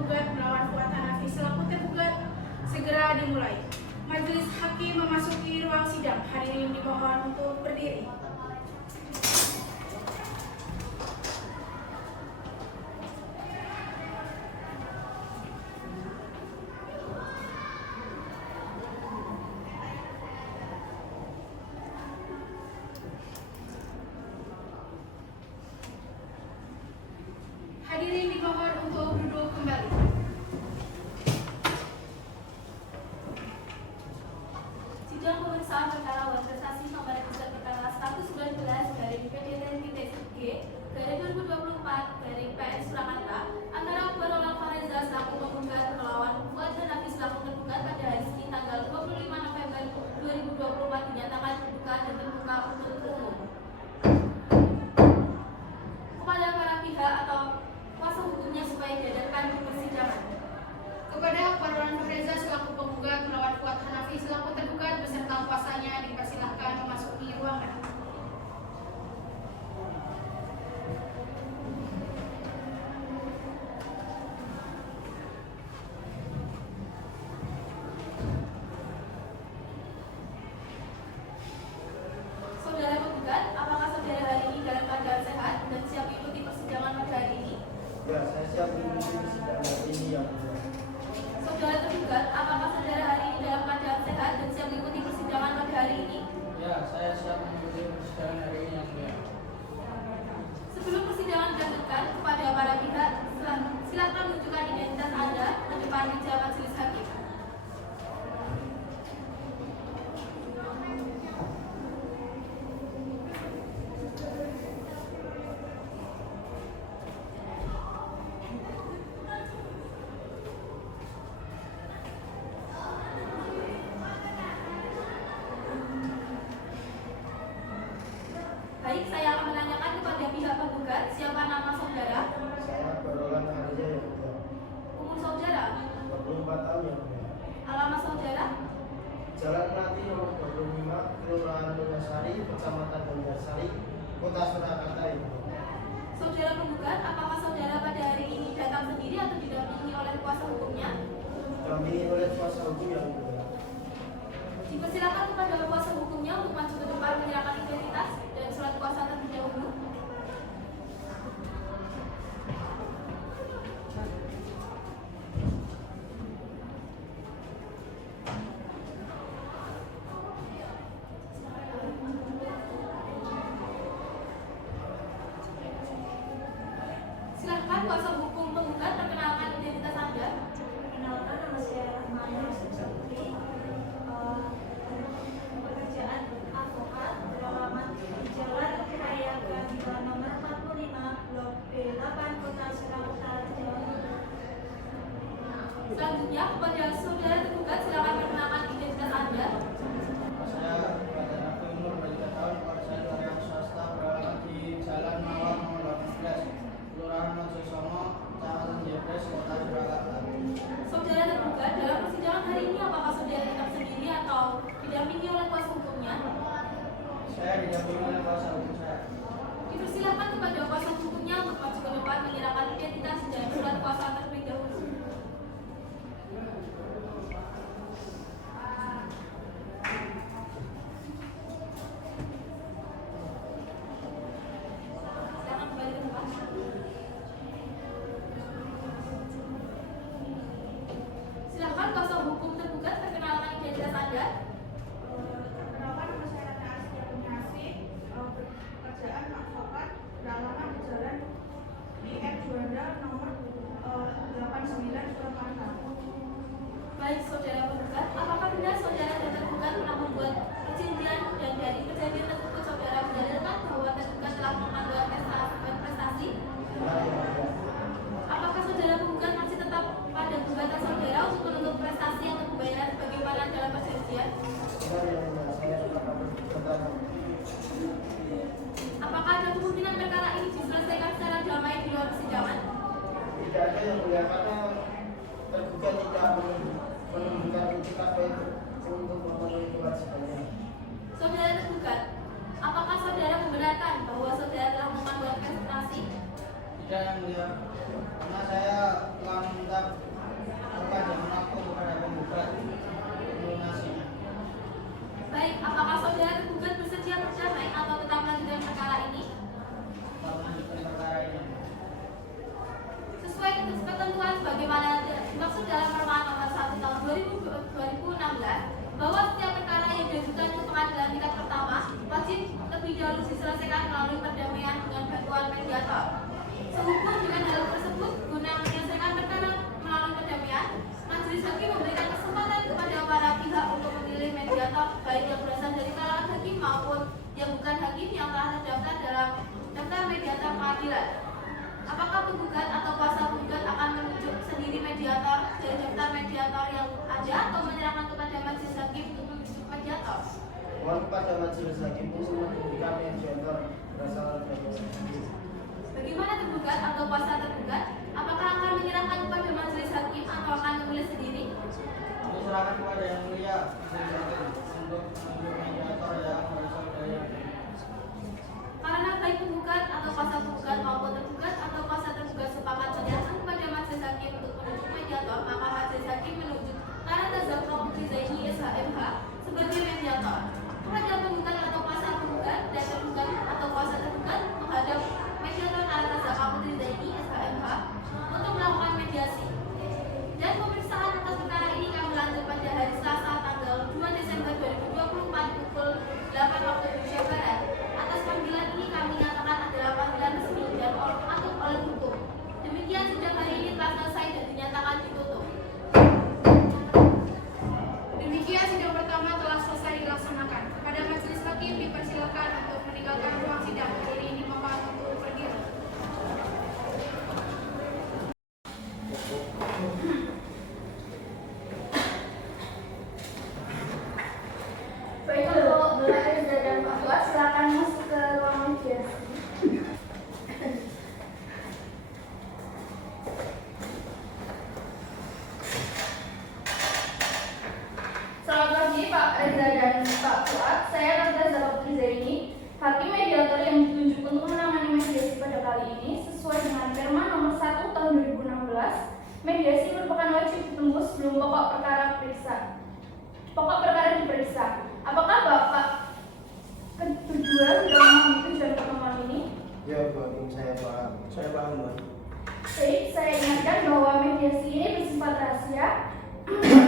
penggugat melawan Fuad Hanafi selaku tergugat segera dimulai. Majelis Hakim memasuki ruang sidang. Hadirin dimohon untuk berdiri. Hadirin dimohon untuk duduk kembali. Sidang pemeriksaan perkara uang prestasi nomor register perkara 119/G/2024/PN Surakarta antara Akbar Olam Fareza selaku penggugat melawan Fuad Hanafi selaku tergugat pada hari Senin tanggal 25 November 2024 dinyatakan terbuka dan terbuka untuk umum. Kepada para pihak atau kuasa hukumnya supaya dihadirkan di persidangan. Kepada Akbar Olam Fareza selaku penggugat melawan Fuad Hanafi selaku tergugat beserta kuasanya dipersilahkan memasuki ruangan. Saudara penggugat, apakah saudara hari ini dalam keadaan sehat dan siap mengikuti persidangan pada hari ini? Ya, saya siap mengikuti persidangan hari ini yang mulia. Saudara tergugat, apakah saudara hari ini dalam keadaan sehat dan siap mengikuti persidangan pada hari ini? Ya, saya siap mengikuti persidangan hari ini yang mulia. Sebelum persidangan dilanjutkan kepada para pihak, silakan menunjukkan identitas Anda di depan meja majelis hakim. Baik, saya akan menanyakan kepada pihak penggugat siapa nama saudara, Saya Barolan Arja yang mulia. umur saudara, 24 tahun yang mulia. alamat saudara, Jalan Melati nomor 25, Kelurahan Banjarsari, Kecamatan Banjarsari, Kota Surakarta yang mulia. saudara penggugat, apakah saudara pada hari ini datang sendiri atau didampingi oleh kuasa hukumnya? Didampingi oleh kuasa hukum yang mulia. Dipersilakan kepada kuasa hukumnya untuk maju ke depan menyerahkan identitas dan surat kuasa terlebih dahulu. Silakan kuasa hukum penggugat perkenalkan identitas Anda. Perkenalkan, nama saya Rahmani Putri, pekerjaan advokat, beralamat di Jalan Raya Gandra nomor 45, Blok B8, Kota Surakarta, Jawa Timur. Selanjutnya kepada saudara tergugat silakan perkenalkan identitas Anda. Saya Badan Aku umur 23 tahun, saya karyawan swasta beralamat di Jalan Mawar nomor 18, Kelurahan Mojosongo, Kecamatan Jebres, Kota Surakarta. Saudara tergugat dalam persidangan hari ini apakah saudara tetap sendiri atau didampingi oleh kuasa hukumnya? Saya didampingi oleh kuasa hukum saya. Dipersilakan kepada kuasa hukumnya untuk maju ke depan menyerahkan identitas dan surat kuasa terlebih dahulu. Tidak yang mulia, karena saya telah meminta perpanjangan waktu kepada penggugat melunasinya. Baik, apakah saudara tergugat bersedia berdamai atau tetap melanjutkan perkara ini? Tetap melanjutkan perkara ini. Sesuai ketentuan sebagaimana dimaksud dalam Perma nomor 1 tahun 2016 bahwa setiap perkara yang diajukan ke pengadilan tingkat pertama wajib lebih dahulu diselesaikan melalui perdamaian dengan bantuan mediator. Sehubung dengan hal tersebut, guna menyelesaikan perkara melalui perdamaian, majelis hakim memberikan kesempatan kepada para pihak untuk memilih mediator baik yang berasal dari kalangan hakim maupun yang bukan hakim yang telah terdaftar dalam daftar mediator pengadilan. Apakah penggugat atau kuasa penggugat akan menunjuk sendiri mediator dari daftar mediator yang ada atau menyerahkan kepada majelis hakim untuk menunjuk mediator? Mohon kepada majelis hakim untuk memberikan mediator berasal dari hakim. Bagaimana tergugat atau kuasa tergugat? Apakah akan menyerahkan kepada majelis hakim atau akan memilih sendiri? Kami serahkan kepada yang mulia majelis hakim untuk menunjuk mediator yang berasal dari hakim. Karena baik penggugat atau kuasa penggugat maupun tergugat atau kuasa tergugat sepakat menyerahkan kepada majelis hakim untuk menunjuk mediator, maka majelis hakim menunjuk Karanazal Putri Zaini SHMH sebagai mediator. Menghadap penggugat atau kuasa penggugat dan tergugat atau kuasa tergugat menghadap mediator Karanazal Putri Zaini SHMH untuk melakukan mediasi. Dan pemeriksaan atas perkara ini kami lanjut pada hari Selasa tanggal 2 Desember 2024 pukul 8 waktu Indonesia Barat. Atas panggilan ini kami nyatakan adalah panggilan resmi dan atur oleh hukum. Demikian sidang hari ini telah selesai dan dinyatakan ditutup. Demikian sidang pertama telah selesai dilaksanakan. Kepada majelis hakim dipersilakan untuk meninggalkan ruang sidang. Hari ini mohon untuk berdiri. Baik, untuk Bapak Reza dan Pak Fuad, silakan masuk ke ruang mediasi. Selamat pagi Pak Reza dan Pak Fuad. Saya Reza Putri Zaini, hakim mediator yang ditunjuk untuk menangani mediasi pada kali ini sesuai dengan Perma nomor 1 tahun 2016. Mediasi merupakan wajib ditunggu sebelum pokok perkara diperiksa. Apakah Bapak kedua sudah memahami tujuan pertemuan ini? Ya, Bu Hakim, saya paham. Saya paham, Bu. Baik, saya ingatkan bahwa mediasi ini bersifat rahasia,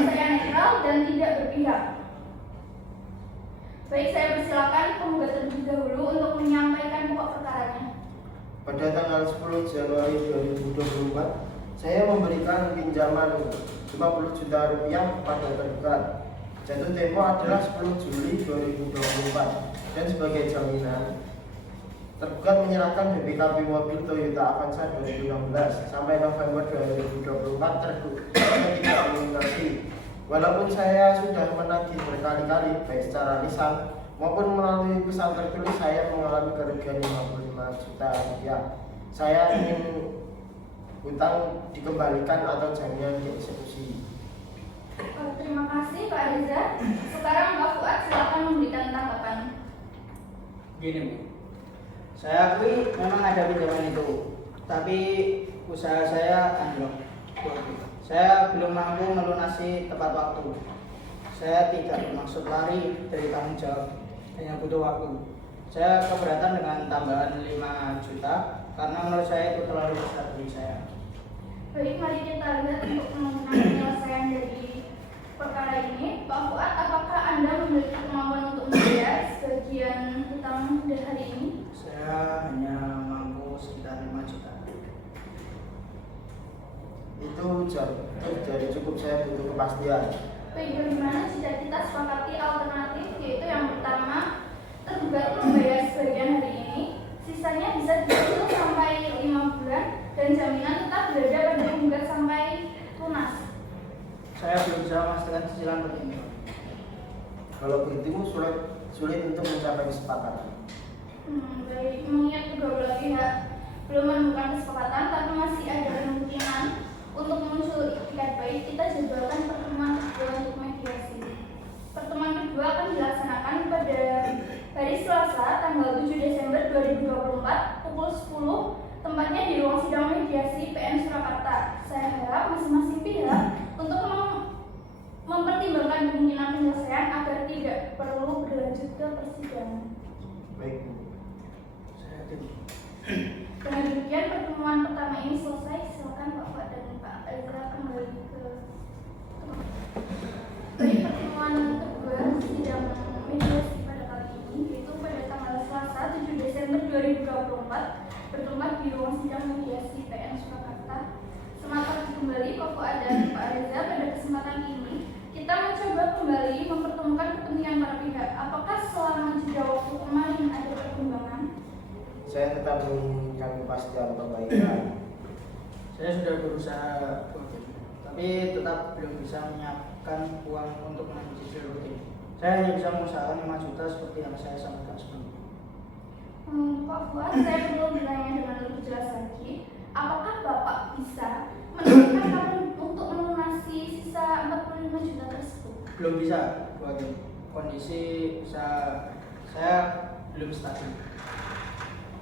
saya netral dan tidak berpihak. Baik, saya persilakan penggugat terlebih dahulu untuk menyampaikan pokok perkaranya. Pada tanggal 10 Januari 2024, saya memberikan pinjaman 50 juta rupiah kepada tergugat. Jatuh tempo adalah 10 Juli 2024 dan sebagai jaminan, tergugat menyerahkan BPKB mobil Toyota Avanza 2016 sampai November 2024 tergugat tidak melunasi. Walaupun saya sudah menagih berkali-kali baik secara lisan maupun melalui pesan tertulis, saya mengalami kerugian 55 juta rupiah. Saya ingin hutang dikembalikan atau jaminan dieksekusi. Terima kasih Pak Reza. Sekarang Pak Fuad silakan memberikan tanggapan. Gini, Bu. Saya akui memang ada pinjaman itu, tapi usaha saya anjlok. Saya belum mampu melunasi tepat waktu. Saya tidak bermaksud lari dari tanggung jawab, hanya butuh waktu. Saya keberatan dengan tambahan 5 juta karena menurut saya itu terlalu besar bagi saya. Baik, mari kita lihat untuk penyelesaian dari perkara ini. Pak Fuad, apakah Anda memiliki kemampuan untuk membayar sebagian hutang dari hari ini? Saya hanya mampu sekitar 5 juta. Itu jadi cukup, saya butuh kepastian. Baik, bagaimana jika kita sepakati alternatif, yaitu yang pertama, tergugat membayar sebagian hari ini, sisanya bisa dicicil sampai 5 bulan dan jaminan tetap berada pada penggugat sampai lunas. Saya belum bisa memastikan cicilan begini. Kalau begitu sulit untuk mencapai kesepakatan. Baik, mengingat kedua belah pihak belum menemukan kesepakatan, tapi masih ada kemungkinan untuk muncul itikat baik, kita jadwalkan pertemuan kedua untuk mediasi. Pertemuan kedua akan dilaksanakan pada hari Selasa tanggal 7 Desember 2024 pukul 10, tempatnya di ruang sidang masing-masing pihak untuk mempertimbangkan kemungkinan penyelesaian agar tidak perlu berlanjut ke persidangan. Baik, Bu. Saya yakin. Dengan demikian pertemuan pertama ini selesai. Silakan Pak Fuad dan Pak Reza kembali ke baik. Pertemuan kedua sidang mediasi pada kali ini yaitu pada tanggal Selasa 7 Desember 2024 bertempat di ruang sidang mediasi PN Surakarta. Semangat kembali Pak Fuad dan Pak Reza. Pada kesempatan ini kita mencoba kembali mempertemukan kepentingan para pihak. Apakah selama jeda waktu kemarin ada perkembangan? Saya tetap menginginkan kepastian perbaikan. Saya sudah berusaha tapi tetap belum bisa menyiapkan uang untuk mencicil rutin. Saya hanya bisa mengusahakan 5 juta seperti yang saya sampaikan sebelumnya. Pak Fuad, saya perlu bertanya dengan lebih jelas lagi. Apakah Bapak bisa menentukan kapan untuk melunasi sisa 45 juta tersebut? Belum bisa, Bu Hakim. Kondisi usaha saya belum stabil.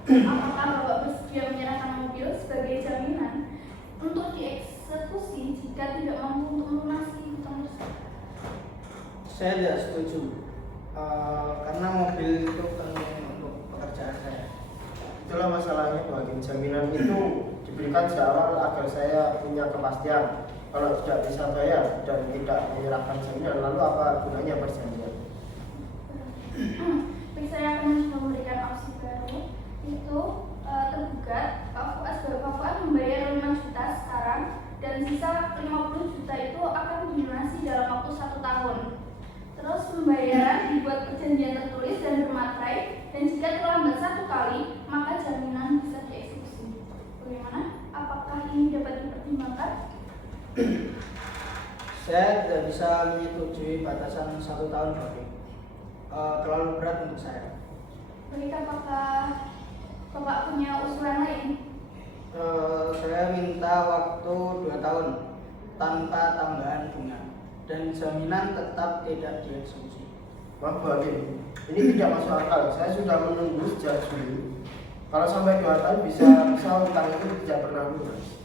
Apakah Bapak bersedia menyerahkan mobil sebagai jaminan untuk dieksekusi jika tidak mampu untuk melunasi hutang tersebut? Saya tidak setuju karena mobil itu penting untuk pekerjaan saya. Itulah masalahnya, Bu Hakim. Jaminan itu diberikan sejak awal agar saya punya kepastian. Kalau tidak bisa bayar dan tidak menyerahkan jaminan, lalu apa gunanya perjanjian? Baik, saya akan memberikan opsi baru. Itu tergugat Pak Fuad membayar 5 juta sekarang dan sisa 50 juta itu akan dilunasi dalam waktu 1 tahun. Terus pembayaran dibuat perjanjian tertulis dan bermaterai, dan jika terlambat 1 kali maka jaminan bisa dieksekusi. Bagaimana? Apakah ini dapat dipertimbangkan? Saya tidak bisa menyetujui batasan 1 tahun, Pak. Terlalu berat untuk saya. Baik, apakah Bapak punya usulan lain? Saya minta waktu 2 tahun tanpa tambahan bunga dan jaminan tetap tidak dieksekusi. Maaf, Bu Hakim, ini tidak masuk akal. Saya sudah menunggu sejak Juli. Kalau sampai 2 tahun bisa utang itu tidak pernah lunas.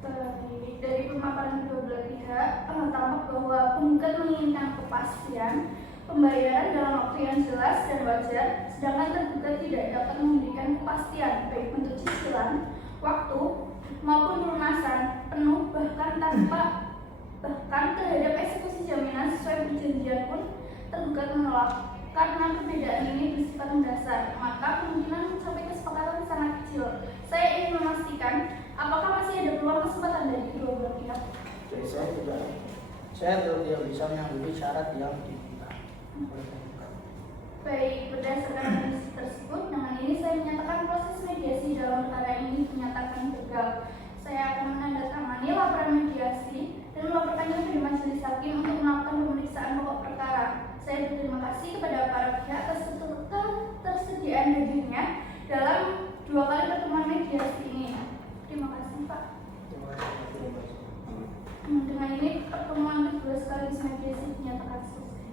Baik, dari pemaparan kedua belah pihak tampak bahwa penggugat menginginkan kepastian pembayaran dalam waktu yang jelas dan wajar, sedangkan tergugat tidak dapat memberikan kepastian baik bentuk cicilan, waktu maupun pelunasan penuh bahkan terhadap eksekusi jaminan sesuai perjanjian pun tergugat menolak. Karena perbedaan ini bersifat mendasar, maka kemungkinan mencapai kesepakatan sangat kecil. Saya ingin memastikan apakah masih ada peluang kesempatan dari kedua belah pihak. Jadi saya tidak bisa menyanggupi syarat yang diminta oleh penggugat. Baik, berdasarkan kondisi tersebut, dengan ini saya menyatakan proses mediasi dalam perkara ini dinyatakan gagal. Saya akan menandatangani laporan mediasi dan melaporkannya kepada majelis hakim untuk melakukan pemeriksaan pokok perkara. Saya berterima kasih kepada para pihak atas ketersediaan hadirnya dalam 2 kali pertemuan mediasi ini. Terima kasih, Pak. Terima kasih. Dengan ini pertemuan kedua sekaligus mediasi dinyatakan selesai.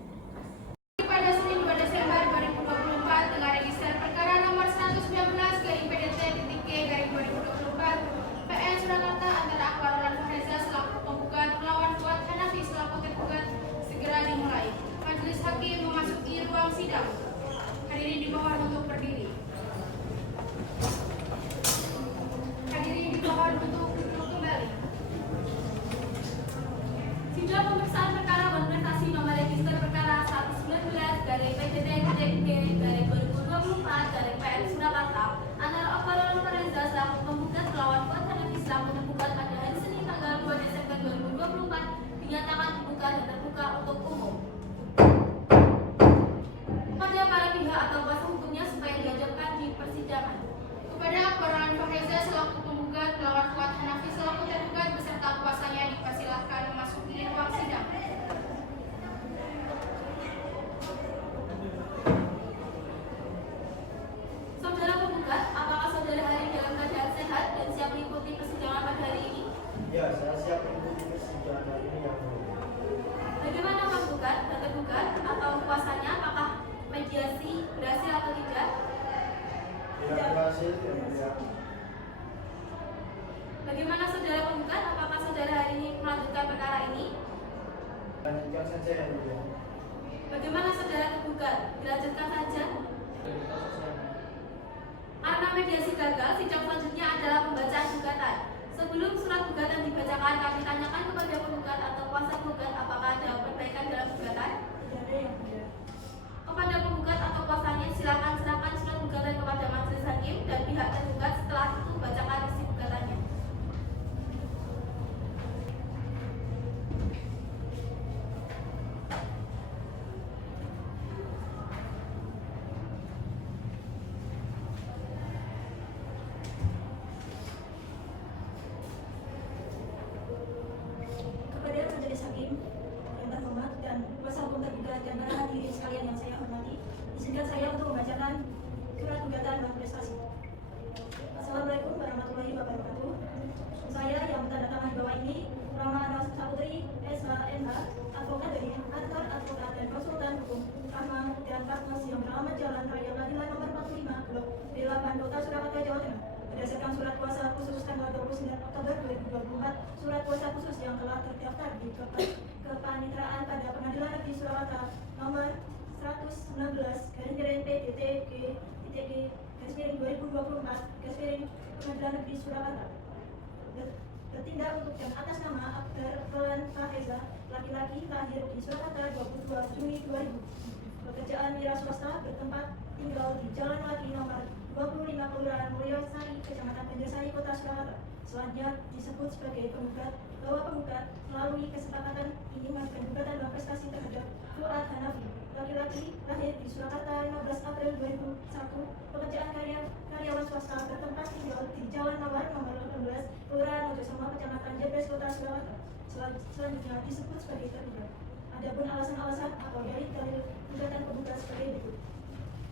Pada Senin 2 Desember 2024 dengan register perkara nomor 119/PDT.G/2024 PN Surakarta antara Akbar Reza selaku penggugat melawan Fuad Hanafi selaku tergugat segera dimulai. Majelis hakim memasuki ruang sidang. Hadirin dimohon untuk berdiri. Hadirin dimohon untuk duduk kembali. Sidang pemeriksaan perkara berprestasi nomor register perkara 119/PDT/G/2024 Surakarta antara Akbar Reza selaku penggugat melawan Fuad Hanafi selaku tergugat pada hari Senin tanggal 2 Desember 2024 dinyatakan terbuka dan terbuka untuk umum. Kepada para pihak atau kuasa hukumnya supaya diajukan di persidangan. Kepada Akbar Reza selaku penggugat melawan Fuad Hanafi selaku tergugat beserta kuasanya dipersilahkan memasuki ruang sidang. Saudara penggugat, apakah saudara hari dalam keadaan sehat dan siap mengikuti persidangan pada hari ini? Ya, saya siap mengikuti persidangan hari ini, yang mulia. Bagaimana penggugat dan tergugat atau kuasanya, apakah mediasi berhasil atau tidak? Tidak berhasil, yang mulia. Bagaimana saudara penggugat, apakah saudara hari ini melanjutkan perkara ini? Lanjutkan saja yang mulia. Bagaimana saudara tergugat? Dilanjutkan saja. Karena mediasi gagal, sidang selanjutnya adalah pembacaan gugatan. Sebelum surat gugatan dibacakan, kami tanyakan kepada penggugat atau kuasa penggugat apakah ada perbaikan dalam gugatan. Tidak ada yang mulia. Kepada penggugat atau kuasanya, silakan serahkan surat gugatan kepada majelis hakim dan pihak tergugat. Setelah itu bacakan isi gugatannya. Kepada majelis hakim yang terhormat dan kuasa hukum tergugat dan para hadirin sekalian yang saya hormati, izinkan saya untuk membacakan surat gugatan dan prestasi. Assalamualaikum warahmatullahi wabarakatuh. Saya yang bertanda di bawah ini, Rama Anas Saputri, SHMH, advokat dari kantor advokat dan konsultan hukum Rahma dan Partners yang beralamat Jalan Raya Keadilan nomor 45, Blok B8, Kota Surakarta, Jawa Tengah. Berdasarkan surat kuasa khusus tanggal 29 Oktober 2024, surat kuasa khusus yang telah terdaftar di kepanitraan pada Pengadilan Negeri Surakarta nomor 116 PDG-P-G-2024 Pengadilan Negeri Surakarta bertindak untuk dan atas nama Abdar Roland Faheza, laki-laki, lahir di Surakarta 22 Juni 2000, pekerjaan wira swasta, bertempat tinggal di Jalan Laki nomor 25 Kelurahan Mulyosari, Kecamatan Banjarsari, Kota Surakarta. Selanjutnya disebut sebagai penggugat bahwa penggugat melalui kesepakatan ini mengajukan gugatan dan prestasi terhadap Fuad Hanafi, laki-laki, lahir di Surakarta 15 April 2001, pekerjaan karyawan swasta, bertempat tinggal di Jalan Mawar nomor 18 Kelurahan Mojosongo, Kecamatan Jebres, Kota Surakarta. Selanjutnya disebut sebagai tergugat. Adapun alasan-alasan atau dalil gugatan penggugat sebagai berikut.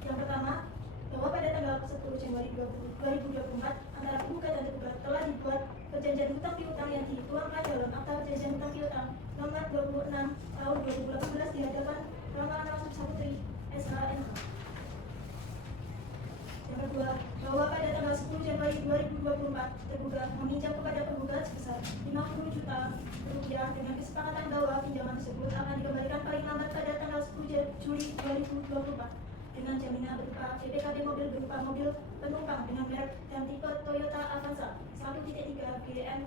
Yang pertama, bahwa pada tanggal 10 Januari 2024 antara penggugat dan tergugat telah dibuat perjanjian hutang piutang yang dituangkan dalam akta perjanjian hutang piutang nomor 26 tahun 2018 di hadapan Rama Anas Saputri, SHMH. Yang kedua, bahwa pada tanggal 10 Januari 2024 tergugat meminjam kepada penggugat sebesar 50 juta rupiah dengan kesepakatan bahwa pinjaman tersebut akan dikembalikan paling lambat pada tanggal 10 Juli 2024 dengan jaminan berupa BPKB mobil berupa mobil penumpang dengan merek dan tipe Toyota Avanza 1.3 GM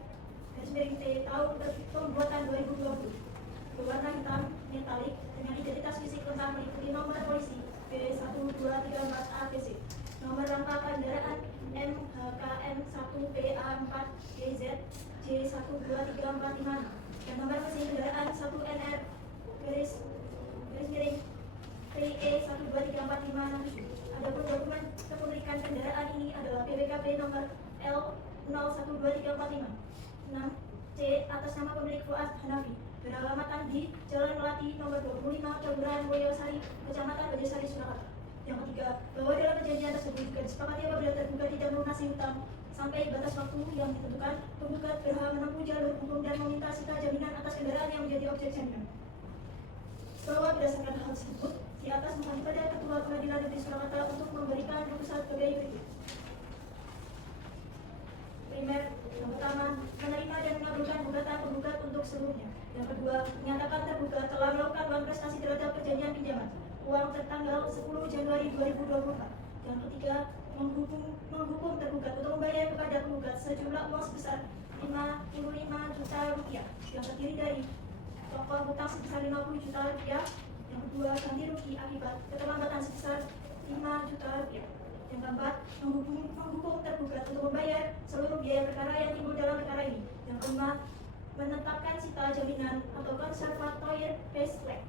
T tahun pembuatan 2020, berwarna hitam metalik dengan identitas fisik lengkap meliputi nomor polisi B1234ABC, nomor rangka kendaraan MHKM 1PA4GZ J12345, dan nomor mesin kendaraan 1NR garis miring PE123456. Adapun dokumen kepemilikan kendaraan ini adalah BPKB nomor L012345 6C atas nama pemilik Fuad Hanafi, beralamat di Jalan Melati nomor 25 Kelurahan Mulyosari, Kecamatan Banjarsari, Surakarta. Yang ketiga, bahwa dalam perjanjian tersebut juga disepakati apabila tergugat tidak melunasi hutang sampai batas waktu yang ditentukan, penggugat berhak menempuh jalur hukum dan meminta sita jaminan atas kendaraan yang menjadi objek jaminan. Bahwa berdasarkan hal tersebut, di atas mohon kepada Ketua Pengadilan Negeri Surakarta untuk memberikan putusan sebagai berikut. Primer, yang pertama, menerima dan mengabulkan gugatan penggugat untuk seluruhnya. Yang kedua, menyatakan tergugat telah melakukan uang prestasi terhadap perjanjian pinjaman uang tertanggal 10 Januari 2024. Yang ketiga, menghukum tergugat untuk membayar kepada penggugat sejumlah uang sebesar 55 juta rupiah yang terdiri dari pokok hutang sebesar 50 juta rupiah. Yang kedua, ganti rugi akibat keterlambatan sebesar 5 juta rupiah. Yang keempat, menghukum tergugat untuk membayar seluruh biaya perkara yang timbul dalam perkara ini. Yang kelima, menetapkan sita jaminan atau conservatoire baselek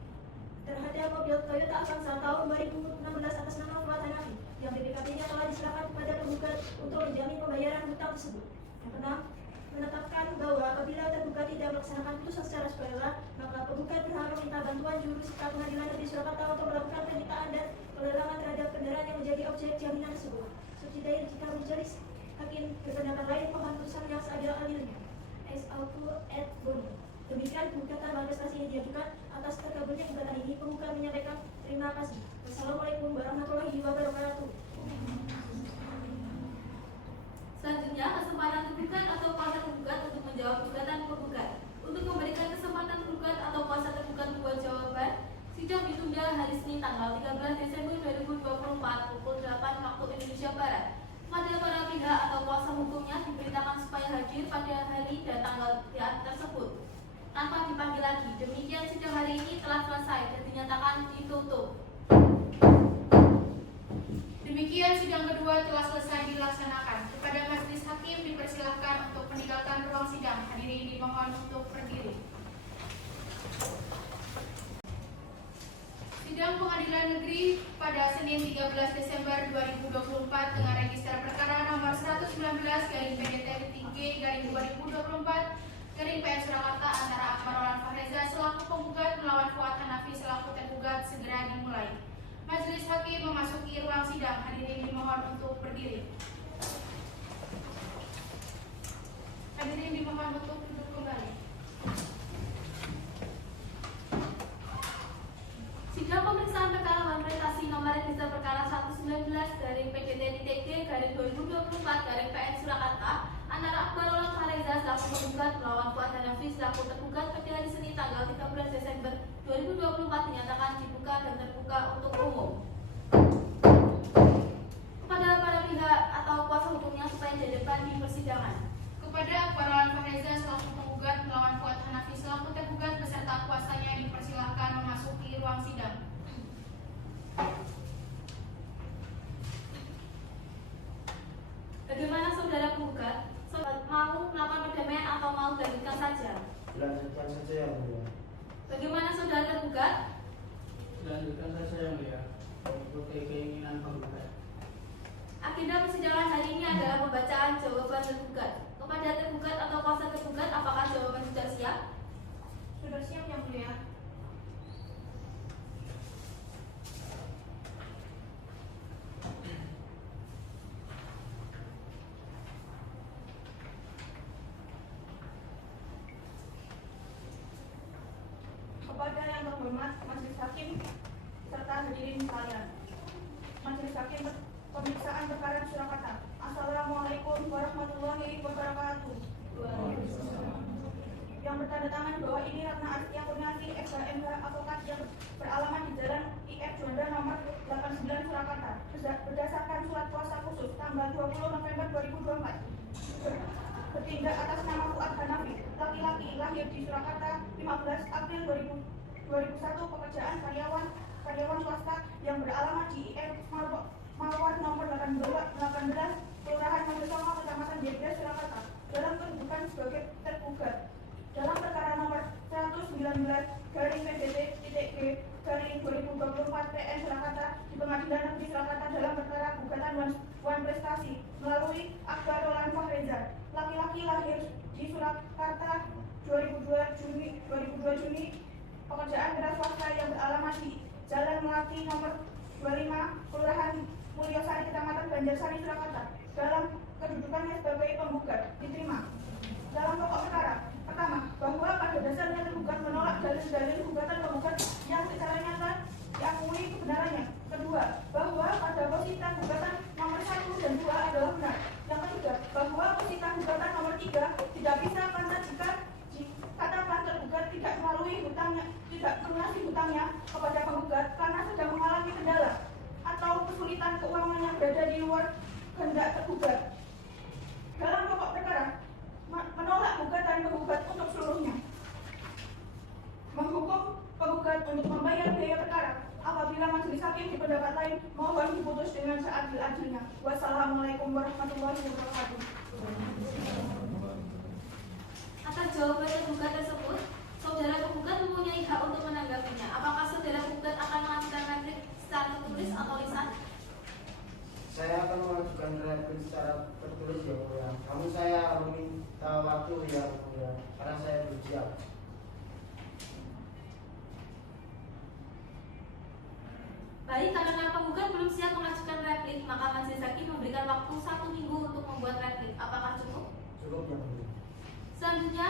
terhadap mobil Toyota Avanza tahun 2016 atas nama Fuad Hanafi yang BPKB-nya telah diserahkan kepada penggugat untuk menjamin pembayaran hutang tersebut. Yang keenam, menetapkan bahwa apabila tergugat tidak melaksanakan putusan secara sukarela, maka penggugat berhak meminta bantuan juru sita Pengadilan Negeri Surakarta untuk melakukan penyitaan dan pelelangan terhadap kendaraan yang menjadi objek jaminan tersebut. Subsidiary jika majelis hakim berpendapat lain, mohon putusan yang seadil-adilnya. Ex auto et boni. Demikian gugatan manifestasi yang diajukan. Atas terkabulnya gugatan ini, penggugat menyampaikan terima kasih. Wassalamualaikum warahmatullahi wabarakatuh. Selanjutnya, kesempatan tergugat atau kuasa tergugat untuk menjawab gugatan penggugat. tanggal 13 Desember 2024 pukul 8 waktu Indonesia Barat. Pada para pihak atau kuasa hukumnya diberitakan supaya hadir pada hari dan tanggal tersebut tanpa dipanggil lagi. Demikian sidang hari ini telah selesai dan dinyatakan ditutup. Demikian sidang kedua telah selesai dilaksanakan. Kepada majelis hakim dipersilahkan untuk meninggalkan ruang sidang. Hadirin dimohon untuk berdiri. Sidang Pengadilan Negeri pada Senin 13 Desember 2024 dengan register perkara nomor 119/PDT-G/2024 Surakarta antara Akbar Olan Fahreza selaku penggugat melawan Fuad Hanafi selaku tergugat segera dimulai. Majelis hakim memasuki ruang sidang. Hadirin dimohon untuk berdiri. Hadirin dimohon untuk duduk kembali. Sidang pemeriksaan perkara Wan Prestasi nomor register perkara 119/PDT-TG/2024 Surakarta antara Akbar Olan Fahreza selaku penggugat melawan Fuad Hanafi selaku tergugat pada hari Senin tanggal 13 Desember 2024 dinyatakan dibuka dan terbuka untuk umum. Kepada para pihak atau kuasa hukumnya supaya di depan di persidangan. Kepada Akbar Olan Fahreza selaku penggugat melawan Fuad Hanafi selaku tergugat beserta kuasanya dipersilahkan memasuki ruang sidang. Bagaimana saudara penggugat? Mau melakukan perdamaian atau mau dilanjutkan saja? Dilanjutkan saja yang mulia. Bagaimana saudara tergugat? Dilanjutkan saja yang mulia. Mengikuti keinginan penggugat. Agenda persidangan hari ini adalah pembacaan jawaban tergugat. Kepada tergugat atau kuasa tergugat, apakah jawaban sudah siap? Sudah siap yang mulia. Kepada yang terhormat Majelis Hakim serta hadirin sekalian. Majelis Hakim Pemeriksaan Perkara Surakarta. Assalamualaikum warahmatullahi wabarakatuh. Yang bertanda tangan bahwa ini Ratna Astia Kurniasih SHMH Advokat yang beralamat di Jalan IF Juanda nomor 89 Surakarta berdasarkan surat kuasa khusus tanggal 20 November 2024 bertindak atas nama Fuad Hanafi, laki-laki lahir di Surakarta 15 April 2001, pekerjaan karyawan swasta yang beralamat di IF Mawar nomor 18 Kelurahan Mojosono, Kecamatan Jebres, Surakarta dalam kedudukan sebagai tergugat dalam perkara nomor 119/PDT-G/2024 PN Surakarta di Pengadilan Negeri Surakarta dalam perkara gugatan Wan Prestasi melalui Akbar Olan Fahreza, laki-laki lahir di Surakarta 22 Juni, pekerjaan beras swasta yang beralamat di Jalan Melati nomor 25 Kelurahan Mulyosari, Kecamatan Banjarsari, Surakarta dalam kedudukannya sebagai penggugat diterima. Dalam pokok perkara, pertama, bahwa pada dasarnya tergugat menolak dalil-dalil gugatan penggugat yang secara nyata diakui kebenarannya. Kedua, bahwa pada posisi gugatan nomor 1 dan 2 adalah benar. Yang ketiga, bahwa posisi gugatan nomor 3 tidak bisa pantas jika dikatakan tergugat tidak melunasi hutangnya kepada penggugat karena sedang mengalami kendala atau kesulitan keuangan yang berada di luar kehendak tergugat. Dalam pokok perkara, menolak gugatan penggugat untuk seluruhnya, menghukum penggugat untuk membayar biaya perkara. Apabila majelis hakim berpendapat lain, mohon diputus dengan seadil-adilnya. Wassalamualaikum warahmatullahi wabarakatuh. Atas jawaban tergugat tersebut, saudara penggugat mempunyai hak untuk menanggapinya. Apakah saudara penggugat akan mengajukan replik secara tertulis atau lisan? Saya akan mengajukan replik secara tertulis yang mulia. Namun saya meminta waktu yang mulia karena saya belum siap. Baik, karena penggugat belum siap mengajukan replik, maka majelis hakim memberikan waktu 1 minggu untuk membuat replik. Apakah cukup? Cukup yang mulia. Selanjutnya,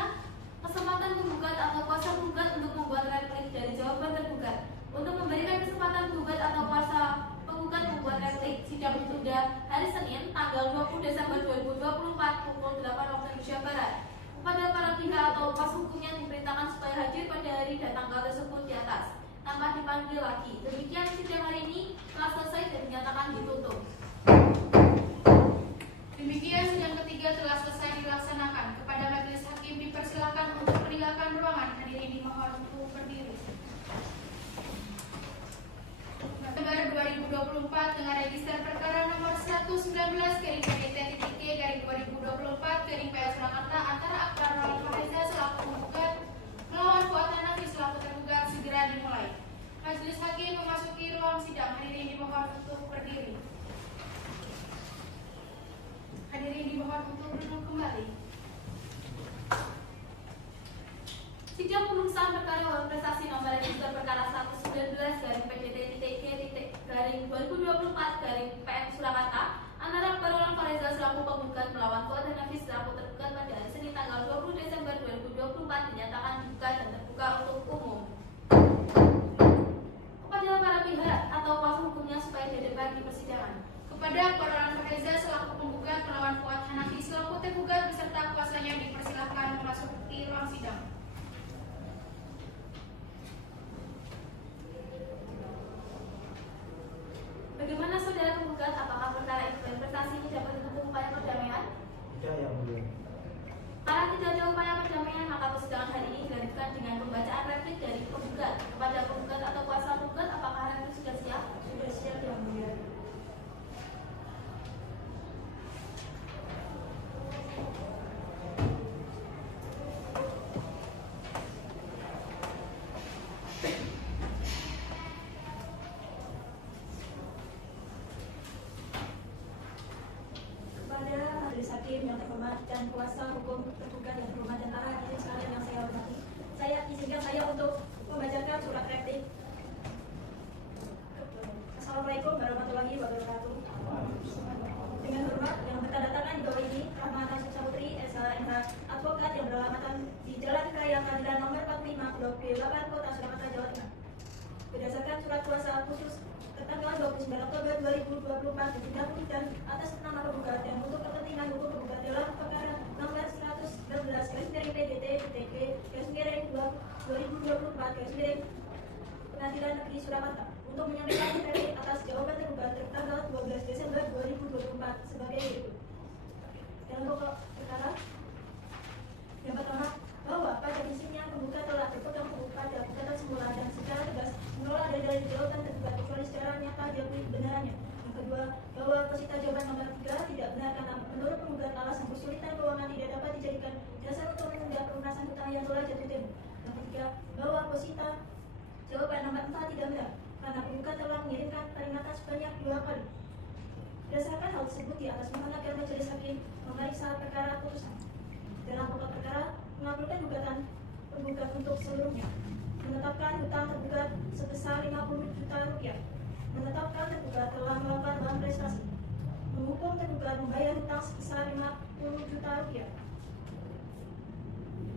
kesempatan penggugat atau kuasa penggugat untuk membuat replik dari jawaban tergugat. Untuk memberikan kesempatan penggugat atau kuasa penggugat membuat replik, sidang ditunda hari Senin, tanggal 20 Desember 2024 pukul 8 waktu Indonesia Barat. Kepada para pihak atau kuasa hukumnya diperintahkan supaya hadir pada hari dan tanggal tersebut di atas. tanpa dipanggil lagi. Demikian sidang hari ini telah selesai dan dinyatakan ditutup. Demikian sidang ketiga telah selesai dilaksanakan. Kepada majelis hakim dipersilakan untuk meninggalkan ruangan. Hadirin dimohon untuk berdiri. November 2024 dengan register perkara nomor 119/PDT-K/2024 Surakarta antara Akbar Roland Faheza selaku penggugat melawan Fuad Hanafi selaku tergugat segera dimulai. Majelis hakim memasuki ruang sidang. Hadirin dimohon untuk berdiri. Hadirin dimohon untuk duduk kembali. Sidang pemeriksaan perkara uang prestasi nomor register perkara 119/PDT-K/2024 PM Surakarta antara Akbar Roland Faheza selaku penggugat melawan Fuad Hanafi selaku tergugat pada hari Senin tanggal 20 Desember 2024 dinyatakan dibuka dan terbuka untuk umum. Kepada para pihak atau kuasa hukumnya supaya dihadirkan di persidangan. Kepada Akbar Roland Faheza selaku penggugat melawan Fuad Hanafi selaku tergugat beserta kuasanya dipersilakan memasuki ruang sidang. Bagaimana saudara penggugat? Apakah perkara investasi ini dapat ditempuh upaya perdamaian? Tidak, yang mulia. Karena tidak ada upaya perdamaian, maka persidangan hari ini dilanjutkan dengan pembacaan replik dari penggugat. Kepada penggugat atau kuasa penggugat, apakah replik sudah siap? Sudah siap yang mulia. Kepada majelis hakim yang terhormat dan kuasa hukum tergugat yang terhormat dan para hadirin sekalian yang saya hormati, saya izinkan saya untuk membacakan surat replik. Assalamualaikum warahmatullahi wabarakatuh. Dengan hormat yang bertanda tangan di bawah ini, Rahmat Hasyim Saputri, SHMH, advokat yang beralamatkan di Jalan Raya Keadilan nomor 45, Blok B8, Kota Surakarta, Jawa Tengah. Berdasarkan surat kuasa khusus tertanggal 29 Oktober 2024 ditindaklanjuti atas nama penggugat dan untuk kepentingan hukum penggugat dalam perkara nomor 119/PDT-PDT-2024 Pengadilan Negeri Surakarta untuk menyampaikan materi atas jawaban tergugat tertanggal 12 Desember 2024 sebagai berikut. Dalam pokok perkara yang pertama, bahwa pada prinsipnya penggugat telah berpegang teguh pada gugatan semula dan secara tegas menolak dari jawaban tergugat kecuali secara nyata diakui kebenarannya. Yang kedua, bahwa posita jawaban nomor 3 tidak benar karena menurut penggugat alasan kesulitan keuangan tidak dapat dijadikan dasar untuk menunda pelunasan hutang yang telah jatuh tempo. Yang ketiga, bahwa posita jawaban nomor 4 tidak benar karena penggugat telah mengirimkan peringatan sebanyak 2 kali. Berdasarkan hal tersebut di atas mohon agar majelis hakim memeriksa perkara putusan. Dalam pokok perkara mengabulkan gugatan penggugat untuk seluruhnya, menetapkan hutang tergugat sebesar 50 juta rupiah, menetapkan tergugat telah melakukan uang prestasi, menghukum tergugat membayar hutang sebesar 50 juta rupiah.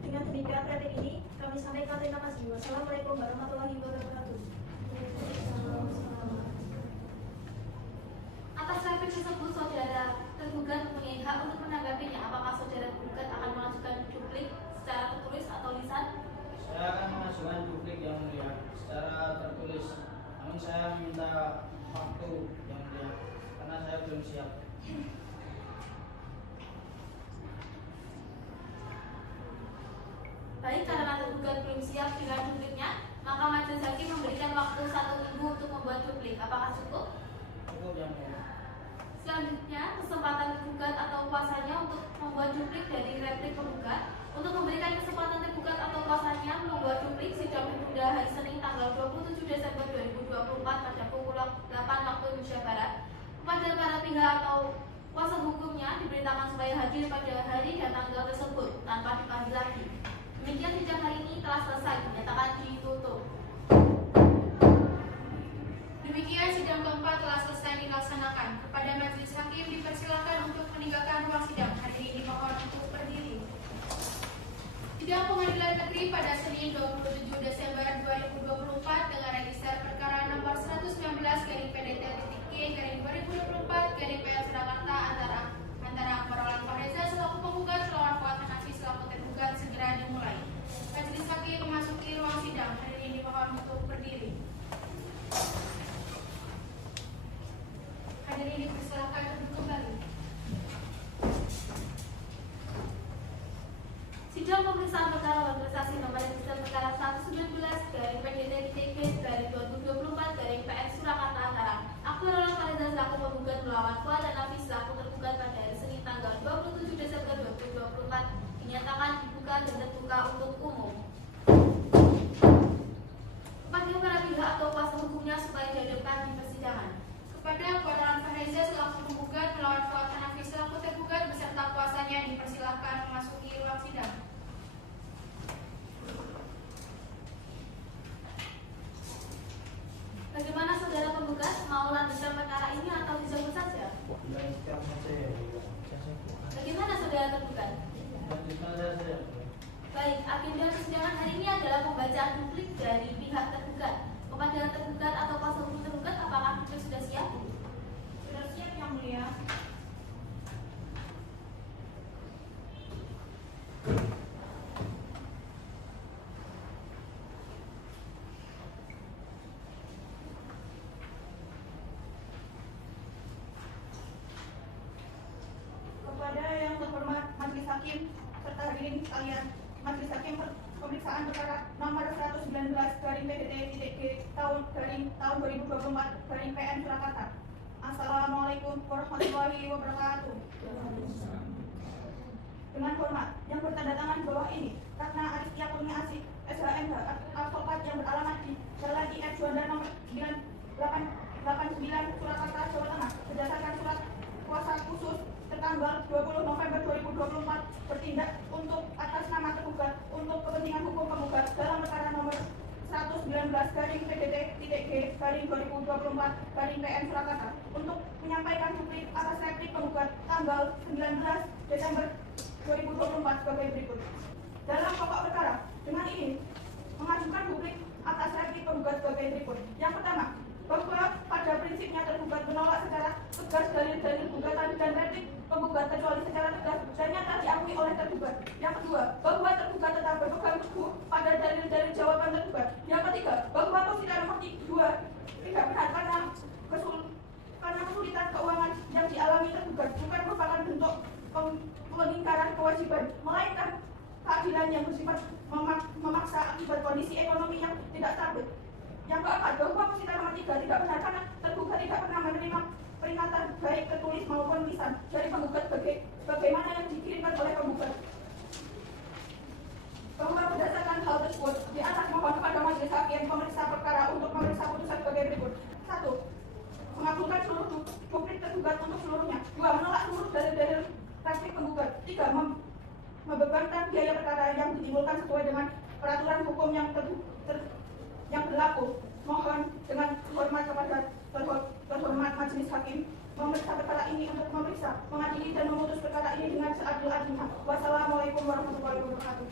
Dengan demikian replik ini kami sampaikan terima kasih. Wassalamualaikum warahmatullahi wabarakatuh. Atas replik tersebut, saudara tergugat mempunyai hak untuk menanggapinya. Apakah saudara tergugat akan mengajukan duplik secara tertulis atau lisan? Saya akan mengajukan duplik yang mulia secara tertulis. Namun saya minta waktu yang mulia karena saya belum siap. Baik, karena tergugat belum siap dengan dupliknya, maka majelis hakim memberikan waktu 1 minggu untuk membuat duplik. Apakah cukup? Cukup yang mulia. Selanjutnya, kesempatan tergugat atau kuasanya untuk membuat duplik dari replik penggugat. Untuk memberikan kesempatan tergugat atau kuasanya membuat duplik, sidang ditunda hari Senin tanggal 27 Desember 2024 pada pukul 8 waktu Indonesia Barat. Kepada para pihak atau kuasa hukumnya diberitakan supaya hadir pada hari dan tanggal tersebut tanpa dipanggil lagi. Demikian sidang hari ini telah selesai, dinyatakan ditutup. Demikian sidang keempat telah selesai dilaksanakan. Kepada majelis hakim dipersilakan untuk meninggalkan ruang sidang. Hadirin dimohon untuk berdiri. Sidang Pengadilan Negeri pada Senin 27 Desember 2024 dengan register perkara nomor 119/PDT-K/2024 Surakarta antara Akbar Roland Faheza selaku penggugat melawan Fuad Hanafi selaku tergugat segera dimulai. Majelis hakim memasuki ruang sidang. Hadirin dimohon untuk berdiri. Sidang pemeriksaan perkara wan prestasi nomor register perkara 119 garing PDT-TK garing 2024 garing PN Surakarta antara Akbar Roland Fariza selaku penggugat melawan Fuad dan Nafis selaku tergugat pada hari Senin tanggal 27 Desember 2024 dinyatakan dibuka dan terbuka untuk umum. Kepada para pihak atau kuasa hukumnya supaya dihadapkan di persidangan. Kepada Akbar Roland Fariza selaku penggugat melawan Fuad dan Nafis selaku tergugat beserta kuasanya dipersilahkan memasuki ruang sidang. Bagaimana saudara penggugat, mau lanjutkan perkara ini atau dicabut saja? Lanjutkan saja ya. Bagaimana saudara tergugat? Lanjutkan saja. Baik, agenda persidangan hari ini adalah pembacaan duplik dari pihak tergugat. Kepada tergugat atau kuasa hukum tergugat, apakah duplik sudah siap? Sudah siap yang mulia. Kepada yang terhormat Majelis Hakim serta hadirin sekalian, Majelis Hakim pemeriksaan perkara nomor 119 garing PDT-G tahun 2024 garing PN Surakarta. Assalamualaikum warahmatullahi wabarakatuh. Dengan hormat yang bertanda tangan bawah ini, Ratna Aristia Kurnia Asih, SHMH, advokat yang beralamat di Jalan IF Juanda nomor 989 Surakarta, Jawa Tengah, berdasarkan surat kuasa khusus tertanggal 20 November 2024 bertindak untuk atas nama tergugat untuk kepentingan hukum penggugat dalam perkara nomor 119 garing PDT-G garing 2024 garing PN Surakarta untuk menyampaikan duplik atas replik penggugat tanggal 19 Desember 2024 sebagai berikut. Dalam pokok perkara dengan ini mengajukan duplik atas replik penggugat sebagai berikut. Yang pertama, bahwa pada prinsipnya tergugat menolak secara tegas dalil-dalil gugatan dan replik penggugat kecuali secara tegas dan nyata diakui oleh tergugat. Yang kedua, bahwa tergugat tetap berpegang teguh pada dalil-dalil jawaban tergugat. Yang ketiga, bahwa posisi nomor 2 tidak benar karena kesulitan keuangan yang dialami tergugat bukan merupakan bentuk pengingkaran kewajiban, melainkan keadilan yang bersifat memaksa akibat kondisi ekonomi yang tidak stabil. Yang keempat, bahwa posisi nomor 3 tidak benar karena tergugat tidak pernah menerima peringatan baik tertulis maupun lisan dari penggugat bagaimana yang dikirimkan oleh penggugat. Bahwa berdasarkan hal tersebut, di atas mohon kepada Majelis Hakim pemeriksa perkara untuk memeriksa putusan sebagai berikut. 1. Mengabulkan seluruh duplik tergugat untuk seluruhnya. 2. Menolak seluruh dalil-dalil replik penggugat. 3. Membebankan biaya perkara yang ditimbulkan sesuai dengan peraturan hukum yang berlaku. Mohon dengan hormat kepada terhormat Majelis Hakim memeriksa perkara ini untuk memeriksa, mengadili dan memutus perkara ini dengan seadil-adilnya. Wassalamualaikum warahmatullahi wabarakatuh.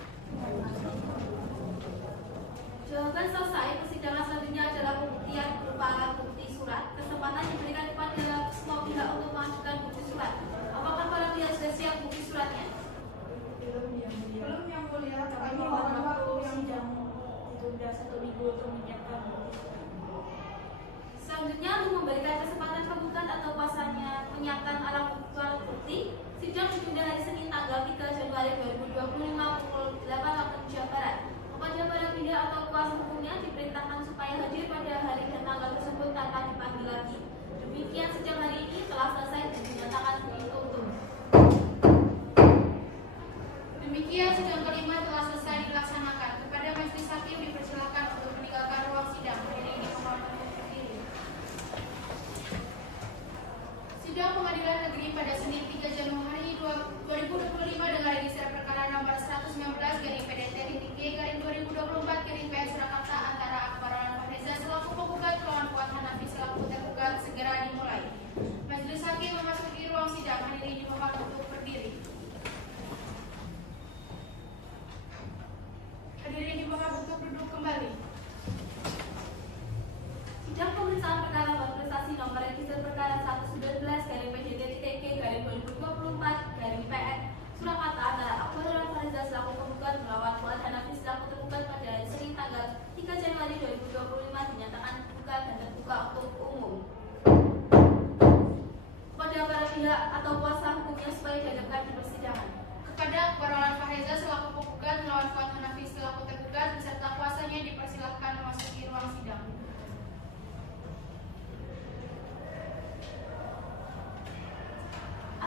Jawaban selesai. Persidangan selanjutnya adalah pembuktian berupa alat bukti surat. Kesempatan diberikan kepada semua pihak untuk mengajukan bukti surat. Apakah para pihak sudah siap bukti suratnya? Belum yang mulia, kami mohon waktu yang sidang ditunda 1 minggu untuk menyiapkan. Selanjutnya, untuk memberikan kesempatan penggugat atau kuasanya menyiapkan alat bukti, sidang ditunda hari Senin tanggal 3 Januari 2025 pukul 8 waktu Indonesia Barat. Kepada para pihak atau kuasa hukumnya diperintahkan supaya hadir pada hari dan tanggal tersebut tanpa dipanggil lagi. Demikian sidang hari ini telah selesai dan dinyatakan ditutup. Demikian sidang kelima telah selesai dilaksanakan. Kepada Majelis Hakim dipersilakan untuk meninggalkan ruang sidang. Hari ini mohon untuk berdiri. Sidang Pengadilan Negeri pada Senin 3 Januari 2025 dengan register perkara nomor 119 garing PDT-G garing 2024 garing PN Surakarta antara Akbar Roland Fariza selaku penggugat melawan Fuad Hanafi selaku tergugat segera dimulai. Majelis Hakim memasuki ruang sidang. Hari ini mohon untuk berdiri. Hadirin dimohon untuk duduk kembali. Sidang pemeriksaan perkara prestasi nomor register perkara 119 garing PDT-TK garing 2024 garing PN Surakarta antara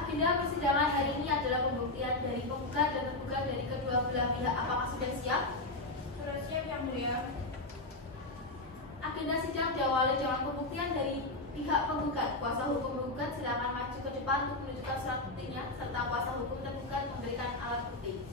Agenda persidangan hari ini adalah pembuktian dari penggugat dan tergugat dari kedua belah pihak. Apakah sudah siap? Sudah siap yang mulia. Agenda sidang diawali dengan pembuktian dari pihak penggugat. Kuasa hukum penggugat silakan maju ke depan untuk menunjukkan surat buktinya, serta kuasa hukum tergugat memberikan alat bukti.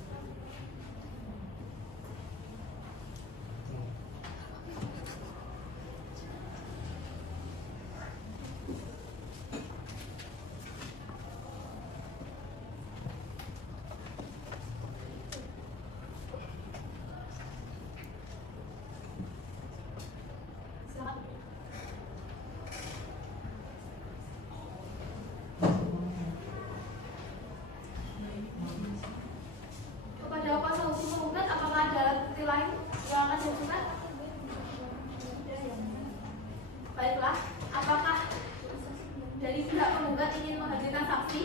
Silakan. Kepada kuasa hukum penggugat, apakah ada alat bukti lain yang akan diajukan? Baiklah, apakah dari pihak penggugat ingin menghadirkan saksi?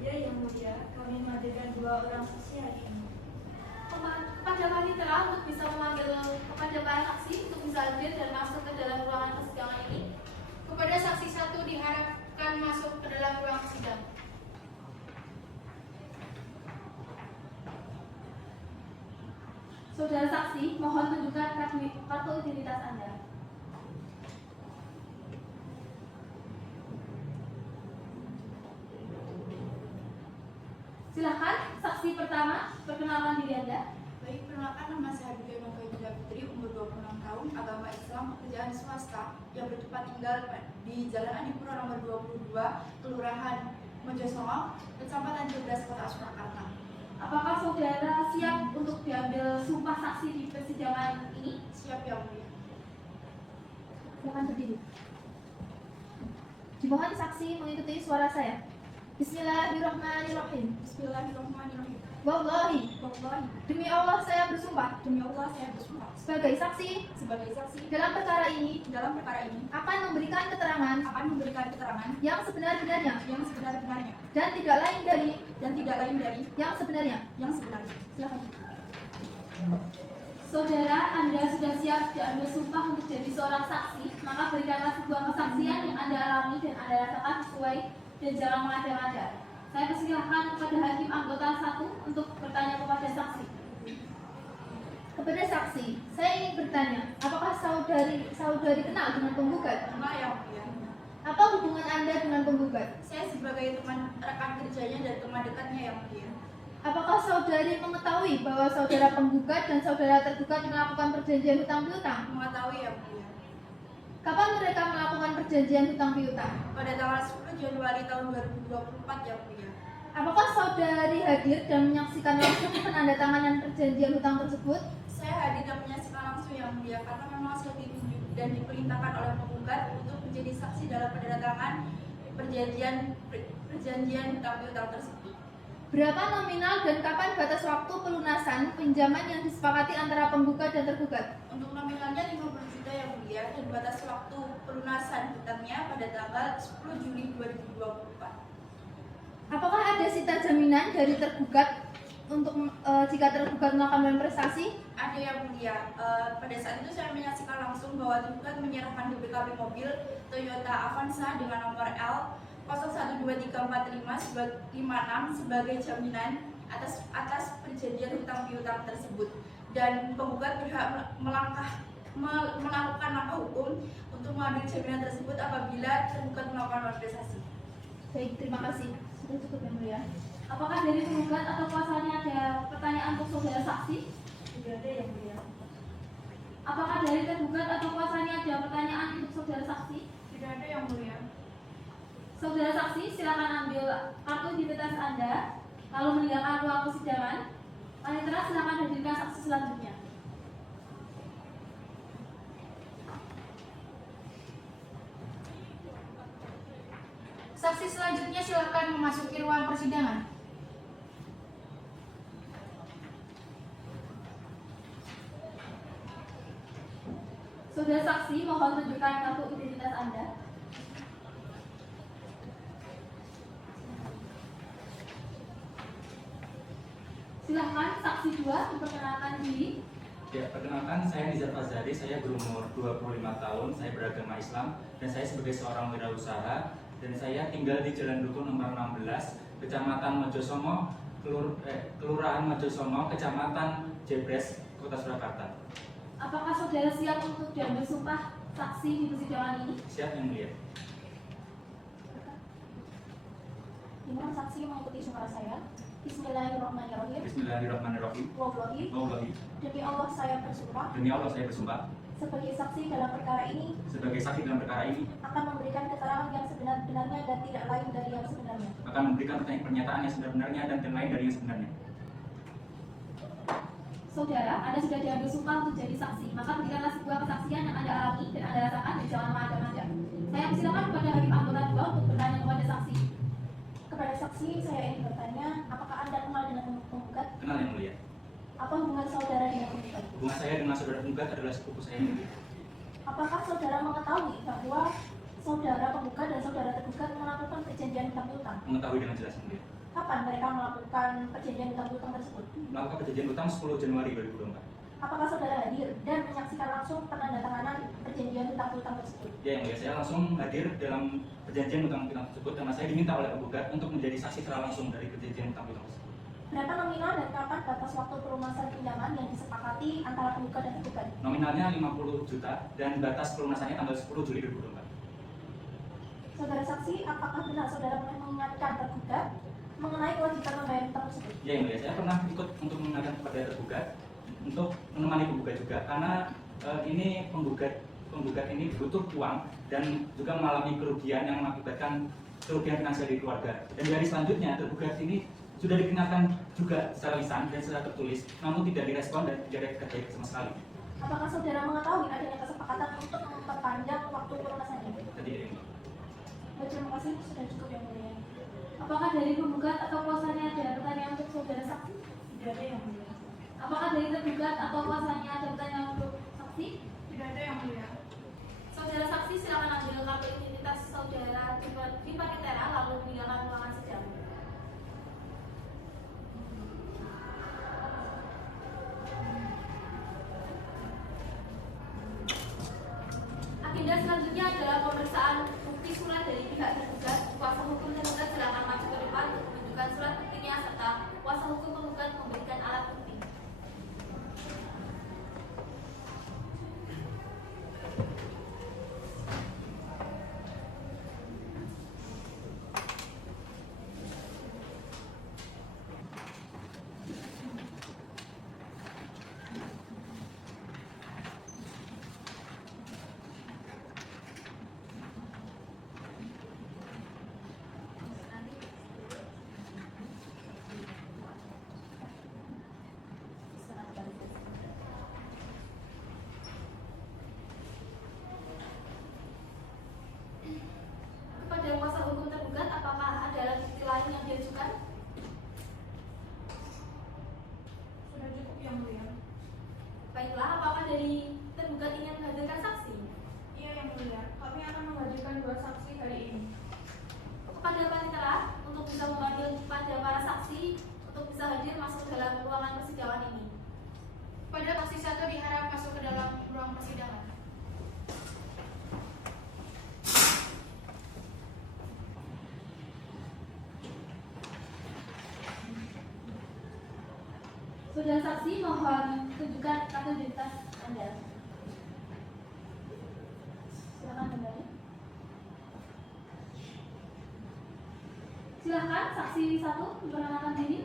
Ya yang mulia, kami menghadirkan 2 orang saksi hari ini. Kepada panitera untuk bisa memanggil kepada para saksi untuk bisa hadir dan masuk ke dalam ruangan persidangan ini. Kepada saksi 1 diharapkan masuk ke dalam ruang sidang. Saudara saksi, mohon tunjukkan kartu identitas Anda. Silakan, saksi pertama, perkenalkan diri Anda. Baik, perkenalkan nama saya Bidyono Kayuda Putri, umur 26 tahun, agama Islam, pekerjaan swasta, yang bertempat tinggal di Jalan Adipura nomor 22, Kelurahan Mojosongo, Kecamatan Jebres, Kota Surakarta. Apakah saudara siap untuk diambil sumpah saksi di persidangan ini? Siap yang mulia. Silakan berdiri. Dimohon saksi mengikuti suara saya. Bismillahirrahmanirrahim. Bismillahirrahmanirrahim. Wallahi, Wallahi, demi Allah saya bersumpah demi Allah saya bersumpah sebagai saksi sebagai saksi dalam perkara ini dalam perkara ini akan memberikan keterangan akan memberikan keterangan yang sebenar-benarnya yang sebenar-benarnya dan tidak lain dari yang sebenarnya. Silakan. Saudara, Anda sudah siap diambil sumpah untuk jadi seorang saksi, maka berikanlah sebuah kesaksian yang Anda alami dan Anda rasakan sesuai dan jangan mengada-ngada. Saya persilahkan kepada hakim anggota 1 untuk bertanya kepada saksi. Kepada saksi, saya ingin bertanya, apakah saudari kenal dengan penggugat? Kenal yang mulia. Apa hubungan Anda dengan penggugat? Saya sebagai teman rekan kerjanya dan teman dekatnya yang mulia. Apakah saudari mengetahui bahwa saudara penggugat dan saudara tergugat melakukan perjanjian hutang piutang? Mengetahui yang mulia. Kapan mereka melakukan perjanjian hutang piutang? Pada tanggal 10 Januari tahun 2024 yang mulia. Apakah saudari hadir dan menyaksikan langsung penandatanganan perjanjian hutang tersebut? Saya hadir dan menyaksikan langsung yang mulia karena memang saya ditunjuk dan diperintahkan oleh penggugat untuk menjadi saksi dalam penandatangan perjanjian hutang piutang tersebut. Berapa nominal dan kapan batas waktu pelunasan pinjaman yang disepakati antara penggugat dan tergugat? Untuk nominalnya 50 juta yang mulia dan batas waktu pelunasan hutangnya pada tanggal 10 Juli 2024. Apakah ada sita jaminan dari tergugat untuk jika tergugat melakukan prestasi? Ada yang mulia. Pada saat itu saya menyaksikan langsung bahwa tergugat menyerahkan BPKB mobil Toyota Avanza dengan nomor L 012345 sebagai jaminan atas perjanjian hutang piutang tersebut, dan penggugat berhak melakukan langkah hukum untuk mengambil jaminan tersebut apabila tergugat melakukan malversasi. Baik, terima kasih. Sudah cukup yang mulia. Apakah dari penggugat atau kuasanya ada pertanyaan untuk saudara saksi? Tidak ada yang mulia. Apakah dari tergugat atau kuasanya ada pertanyaan untuk saudara saksi? Tidak ada yang mulia. Saudara saksi, silakan ambil kartu identitas Anda, lalu meninggalkan ruang persidangan. Panitera, silakan hadirkan saksi selanjutnya. Saksi selanjutnya silakan memasuki ruang persidangan. Saudara saksi, mohon tunjukkan kartu identitas Anda. Silahkan saksi 2 memperkenalkan diri. Ya, perkenalkan saya Nizar Fazari, saya berumur 25 tahun, saya beragama Islam, dan saya sebagai seorang wirausaha dan saya tinggal di Jalan Duku nomor 16, Kecamatan Mojosongo, Kelurahan Mojosongo, Kecamatan Jebres, Kota Surakarta. Apakah saudara siap untuk diambil sumpah saksi di persidangan ini? Siap, Yang Mulia. Dimohon saksi mengikuti suara saya. Bismillahirrahmanirrahim. Bismillahirrahmanirrahim. Wallahi. Demi Allah saya bersumpah Demi Allah saya bersumpah sebagai saksi dalam perkara ini sebagai saksi dalam perkara ini akan memberikan keterangan yang sebenar-benarnya dan tidak lain dari yang sebenarnya. akan memberikan pernyataan yang sebenarnya dan yang lain dari yang sebenarnya. Saudara, Anda sudah diambil sumpah untuk jadi saksi, maka berikanlah sebuah kesaksian yang Anda alami dan Anda rasakan dan jangan mengada-ngada. Saya persilakan kepada hakim anggota 2 untuk bertanya kepada saksi. Kepada saksi, saya ingin bertanya, apakah Anda kenal dengan penggugat? Kenal, Yang Mulia. Apa hubungan saudara dengan penggugat? Hubungan saya dengan saudara penggugat adalah sepupu saya, Yang Mulia. Apakah saudara mengetahui bahwa saudara penggugat dan saudara tergugat melakukan perjanjian hutang piutang? Mengetahui dengan jelas, Yang Mulia. Kapan mereka melakukan perjanjian hutang piutang tersebut? Melakukan perjanjian hutang 10 Januari 2024. Apakah saudara hadir dan menyaksikan langsung penandatanganan perjanjian hutang piutang tersebut? Ya, Yang Mulia, saya langsung hadir dalam perjanjian hutang piutang tersebut karena saya diminta oleh penggugat untuk menjadi saksi secara langsung dari perjanjian hutang piutang tersebut. Berapa nominal dan kapan batas waktu pelunasan pinjaman yang disepakati antara penggugat dan tergugat? Nominalnya 50 juta dan batas pelunasannya tanggal 10 Juli 2024. Saudara saksi, apakah benar saudara pernah mengingatkan tergugat mengenai kewajiban membayar hutang tersebut? Ya, Yang Mulia, saya pernah ikut untuk mengingatkan kepada tergugat untuk menemani penggugat juga karena ini penggugat ini butuh uang dan juga mengalami kerugian yang mengakibatkan kerugian finansial di keluarga. Dan dari selanjutnya tergugat ini sudah dikenalkan juga secara lisan dan secara tertulis, namun tidak direspon dan tidak ada kerja sama sekali. Apakah saudara mengetahui adanya kesepakatan untuk memperpanjang waktu pelunasannya? Tadi ini. Baik, terima kasih, sudah cukup Yang Mulia. Apakah dari penggugat atau kuasanya ada pertanyaan untuk saudara saksi? Tidak ada yang mulia. Apakah dari tergugat atau kuasanya ada pertanyaan untuk saksi? Tidak ada yang mulia. Saudara saksi silakan ambil kartu identitas saudara di paketera lalu meninggalkan ruangan sidang. Agenda selanjutnya adalah pemeriksaan bukti surat dari pihak tergugat. Kuasa hukum tergugat silakan maju ke depan untuk menunjukkan surat buktinya serta kuasa hukum penggugat memberikan alat bukti. Kepada kuasa hukum tergugat, apakah ada alat bukti lain yang diajukan? Sudah cukup yang mulia. Baiklah, apakah dari tergugat ingin menghadirkan saksi? Iya yang mulia. Kami akan menghadirkan 2 saksi hari ini. Kepada panitera untuk bisa memanggil kepada para saksi untuk bisa hadir masuk dalam ruangan persidangan ini. Pada saksi 1 diharap masuk ke dalam ruang persidangan. Saudara saksi mohon tunjukkan kartu identitas Anda. Silakan kembali. Silakan saksi 1 memperkenalkan diri.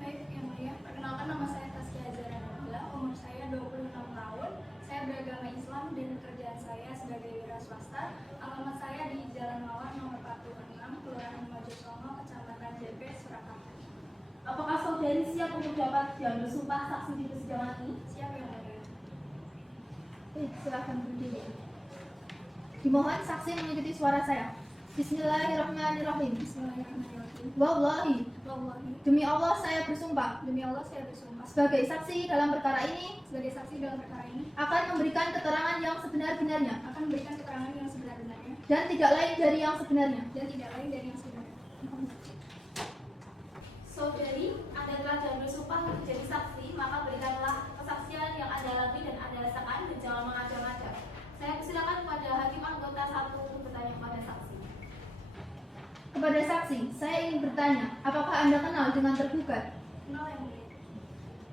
Baik yang mulia. Perkenalkan nama saya Taskia Azhara Nabila. Umur saya 26 tahun. Saya beragama Islam dan pekerjaan saya sebagai wira swasta. Alamat saya di Jalan Mawar nomor 46, Kelurahan Mojosongo, Kecamatan Jebres, Surakarta. Apakah saudari siap untuk dapat diambil sumpah saksi di persidangan ini? Siap yang mulia. Silakan berdiri. Dimohon saksi mengikuti suara saya. Bismillahirrahmanirrahim. Bismillahirrahmanirrahim. Wallahi, Wallahi. demi Allah saya bersumpah Demi Allah saya bersumpah sebagai saksi dalam perkara ini sebagai saksi dalam perkara ini akan memberikan keterangan yang sebenar-benarnya akan memberikan keterangan yang sebenar-benarnya dan tidak lain dari yang sebenarnya. dan tidak lain dari yang sebenarnya. Saudari, Anda telah diambil sumpah untuk jadi saksi, maka berikanlah kesaksian yang Anda alami dan Anda rasakan dan jangan mengada-ngada. Saya persilakan kepada hakim anggota 1 untuk bertanya kepada saksi. Kepada saksi, saya ingin bertanya, apakah Anda kenal dengan tergugat? Kenal yang mulia.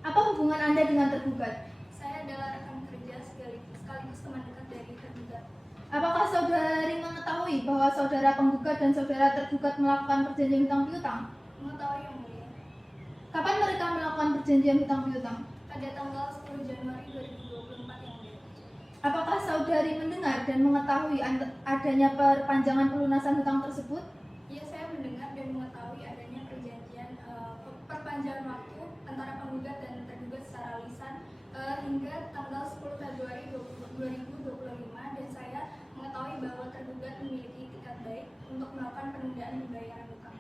Apa hubungan Anda dengan tergugat? Saya adalah rekan kerja sekaligus teman dekat dari tergugat. Apakah saudari mengetahui bahwa saudara penggugat dan saudara tergugat melakukan perjanjian hutang piutang? Mengetahui yang mulia. Kapan mereka melakukan perjanjian hutang piutang? Pada tanggal 10 Januari 2024 yang mulia. Apakah saudari mendengar dan mengetahui adanya perpanjangan pelunasan hutang tersebut? Ya, saya mendengar dan mengetahui adanya perjanjian perpanjangan waktu antara penggugat dan tergugat secara lisan hingga tanggal 10 Februari 2025, dan saya mengetahui bahwa tergugat memiliki itikat baik untuk melakukan penundaan pembayaran hutang.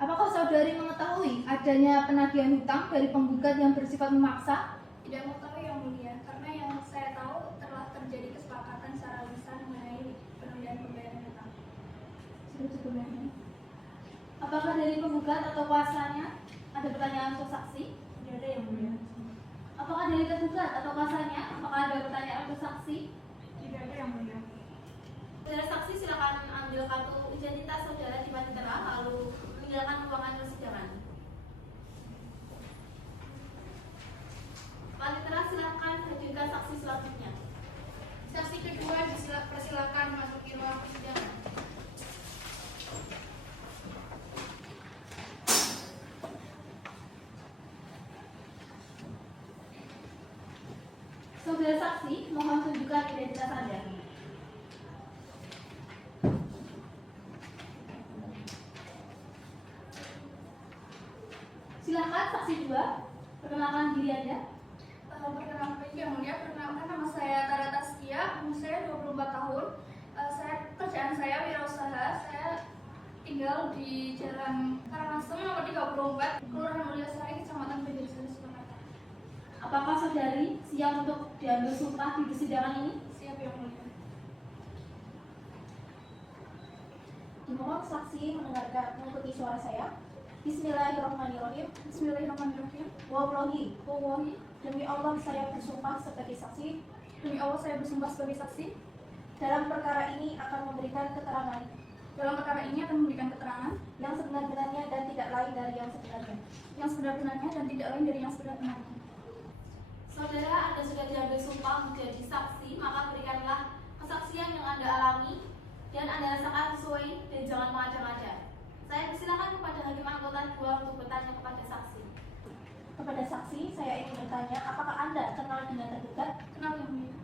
Apakah saudari mengetahui adanya penagihan hutang dari penggugat yang bersifat memaksa? Tidak mengetahui yang mulia, karena yang saya tahu telah terjadi kesepakatan secara lisan mengenai penundaan pembayaran hutang. Apakah dari penggugat atau kuasanya ada pertanyaan untuk saksi? Tidak ada yang mulia. Apakah dari tergugat atau kuasanya? Apakah ada pertanyaan untuk saksi? Tidak ada yang mulia. Saudara saksi, silakan ambil kartu identitas saudara di panitera lalu meninggalkan ruangan persidangan. Panitera, silakan hadirkan saksi selanjutnya. Saksi kedua persilakan memasuki ruang persidangan. Saudara saksi, mohon tunjukkan identitas Anda. Silakan saksi dua, perkenalkan diri Anda. Perkenalkan yang mulia, perkenalkan nama saya Tara Taskia, umur saya 24 tahun. Kerjaan saya wirausaha. Saya tinggal di Jalan Karangasem nomor 34, Kelurahan Mulyasari, Kecamatan Banjarsari, Surakarta. Apakah saudari siap untuk diambil sumpah di persidangan ini? Siap yang mulia. Dimohon saksi mengikuti suara saya. Bismillahirrahmanirrahim. Bismillahirrahmanirrahim. Wallahi, demi Allah saya bersumpah sebagai saksi. Demi Allah saya bersumpah sebagai saksi. Dalam perkara ini akan memberikan keterangan Dalam perkara ini akan memberikan keterangan yang sebenar-benarnya dan tidak lain dari yang sebenarnya. yang sebenar-benarnya dan tidak lain dari yang sebenar-benarnya. Saudara, Anda sudah diambil sumpah menjadi saksi, maka berikanlah kesaksian yang Anda alami dan Anda rasakan sesuai dan jangan mengada-ngada. Saya persilakan kepada Hakim Anggota 2 untuk bertanya kepada saksi. Kepada saksi, saya ingin bertanya, apakah Anda kenal dengan tergugat? Kenal yang mulia.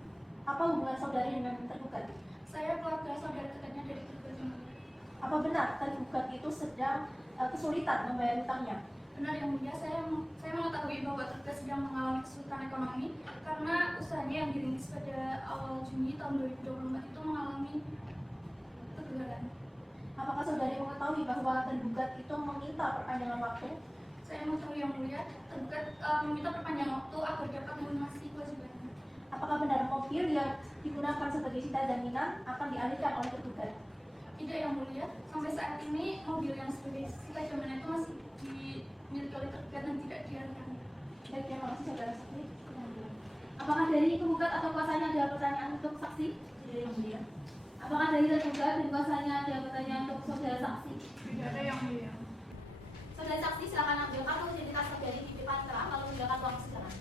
Apa hubungan saudari dengan tergugat? Saya keluarga saudara dekatnya dari tergugat yang mulia. Apa benar tergugat itu sedang kesulitan membayar hutangnya? Benar yang mulia, saya mengetahui bahwa tergugat sedang mengalami kesulitan ekonomi karena usahanya yang dirintis pada awal Juni tahun 2024 itu mengalami kegagalan. Apakah saudari mengetahui bahwa tergugat itu meminta perpanjangan waktu? Saya mengetahui yang mulia, tergugat meminta perpanjangan waktu agar dapat melunasi kewajibannya. Apakah benar mobil yang digunakan sebagai sita jaminan akan dialihkan oleh tergugat? Tidak yang mulia, sampai saat ini mobil yang sebagai sita jaminan itu masih dimiliki oleh tergugat dan tidak dialihkan. Baik, terima kasih saudara saksi. Apakah dari penggugat atau kuasanya ada pertanyaan untuk saksi? Tidak yang mulia. Apakah dari tergugat dan kuasanya ada pertanyaan untuk saudara saksi? Tidak ada yang mulia. Saudara saksi, silakan ambil kartu identitas saudari di depan terang lalu meninggalkan ruang persidangan.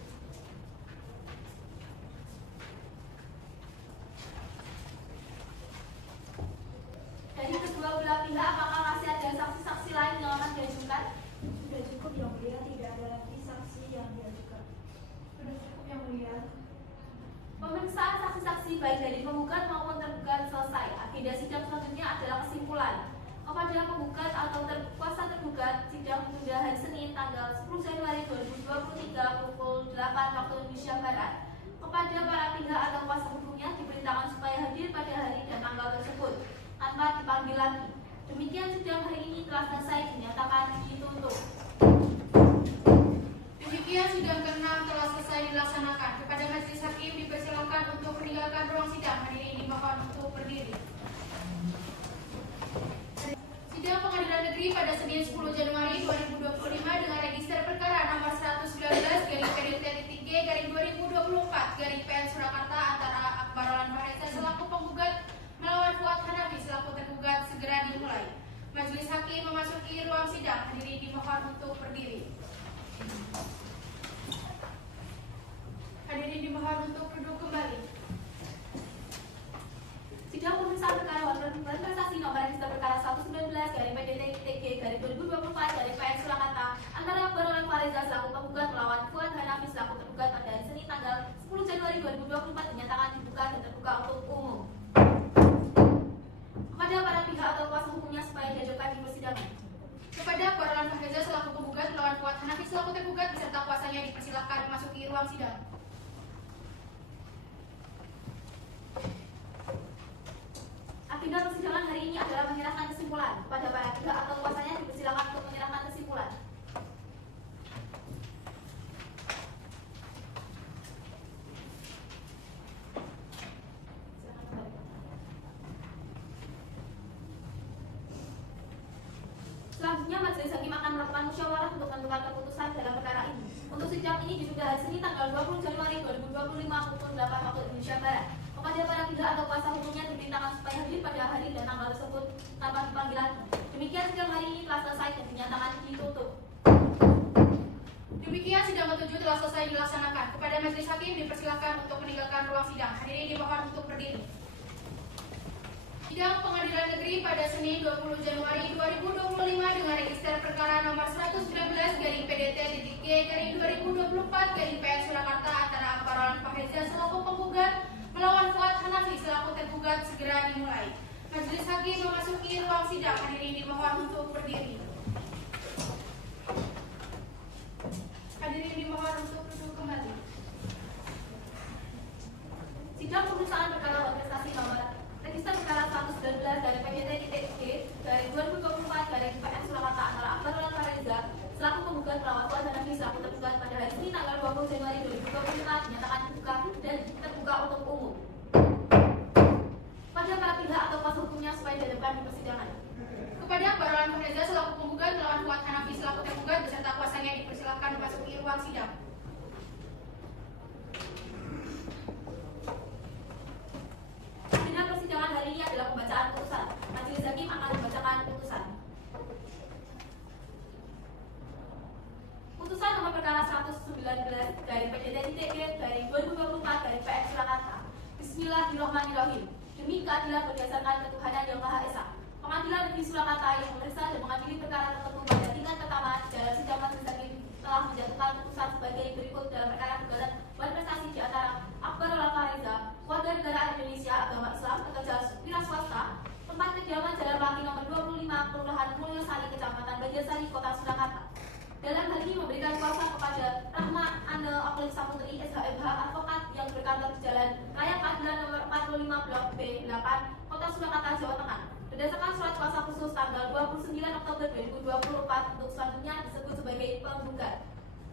Dari kedua belah pihak, apakah masih ada saksi-saksi lain yang akan diajukan? Sudah cukup yang mulia, tidak ada lagi saksi yang diajukan. Sudah cukup yang mulia. Pemeriksaan saksi-saksi baik dari penggugat maupun tergugat selesai. Agenda sidang selanjutnya adalah kesimpulan. Kepada penggugat atau kuasa tergugat, sidang ditunda hari Senin tanggal 10 Januari 2023 pukul 8 waktu Indonesia Barat. Kepada para pihak atau kuasa hukumnya diberitakan supaya hadir pada hari dan tanggal tersebut tanpa dipanggil lagi. Demikian sidang hari ini telah selesai dinyatakan ditutup. Demikian sidang ke-6 telah selesai dilaksanakan. Kepada majelis hakim dipersilakan untuk meninggalkan ruang sidang. Hadirin dimohon untuk berdiri. Sidang Pengadilan Negeri pada Senin 10 Januari 2025 dengan register perkara nomor 119/PDT-3/2024/PN Surakarta antara Akbar Olan Fareza selaku penggugat melawan Fuad Hanafi selaku tergugat segera dimulai. Majelis hakim memasuki ruang sidang. Hadirin dimohon untuk berdiri. Hadirin dimohon untuk duduk kembali. Sidang pemeriksaan perkara Wawancara Prestasi nomor register perkara 119 garing PDT-TG garing 2024 garing PN Surakarta antara Akbar Oleh Fareza selaku penggugat melawan Fuad Hanafi selaku tergugat pada hari Senin tanggal 10 Januari 2024 dinyatakan dibuka dan terbuka untuk umum. Kepada para pihak atau kuasa hukumnya supaya diajukan di persidangan. Kepada Akbar Oleh Fareza selaku penggugat melawan Fuad Hanafi selaku tergugat beserta kuasanya dipersilakan memasuki ruang sidang. Agenda persidangan hari ini adalah menyerahkan kesimpulan. Kepada para pihak atau kuasanya dipersilakan untuk menyerahkan kesimpulan. Selanjutnya, majelis hakim akan melakukan musyawarah untuk menentukan keputusan dalam perkara ini. Untuk sidang ini ditunda hari Senin tanggal 20 Januari 2025 pukul 8 waktu Indonesia Barat. Kepada para pihak atau kuasa hukumnya diperintahkan supaya hadir pada hari dan tanggal tersebut tanpa dipanggilan. Demikian sidang hari ini telah selesai dan dinyatakan ditutup. Demikian sidang ke-7 telah selesai dilaksanakan. Kepada majelis hakim dipersilakan untuk meninggalkan ruang sidang. Hadirin dimohon untuk berdiri. Sidang Pengadilan Negeri pada Senin 20 Januari 2025 dengan register perkara nomor 119 garing PDT-G garing 2024 garing PN Surakarta antara Akbar Oleh Fareza selaku penggugat melawan Fuad Hanafi selaku tergugat segera dimulai. Majelis hakim memasuki ruang sidang. Hadirin dimohon untuk berdiri. Hadirin dimohon untuk duduk kembali. Sidang pemeriksaan perkara prestasi nomor register perkara 119 dari PDT-TG dari 2024 dari PN Surakarta antara Akbar Oleh Fareza selaku penggugat melawan Fuad Hanafi selaku tergugat pada hari Senin tanggal 20 Januari 2025 dinyatakan dibuka dan terbuka untuk umum. Pada para pihak atau kuasa hukumnya supaya dihadirkan di persidangan. Kepada Akbar Oleh Fareza selaku penggugat melawan Fuad Hanafi selaku tergugat beserta kuasanya dipersilakan memasuki ruang sidang. Agenda persidangan hari ini adalah pembacaan putusan. Majelis hakim akan membacakan putusan. Putusan nomor perkara 119 dari PDT-TG dari 2024 dari PN Surakarta. Bismillahirrahmanirrahim. Demi keadilan berdasarkan ketuhanan yang Maha Esa. Pengadilan Negeri Surakarta yang memeriksa dan mengadili perkara tertentu pada tingkat pertama dalam sidang majelis hakim telah menjatuhkan putusan sebagai berikut dalam perkara gugatan berprestasi di antara Akbar Oleh Fareza, warga negara Indonesia, agama Islam, pekerja wira swasta, tempat kediaman Jalan Pelangi nomor 25, Kelurahan Mulyosari, Kecamatan Banjarsari, Kota Surakarta. Dalam hal ini memberikan kuasa kepada Rahma Ane Oklik Saputri SHMH advokat yang berkantor di Jalan Raya Keadilan nomor 45 Blok B 8 Kota Surakarta, Jawa Tengah. Berdasarkan surat kuasa khusus tanggal 29 Oktober 2024 untuk selanjutnya disebut sebagai penggugat.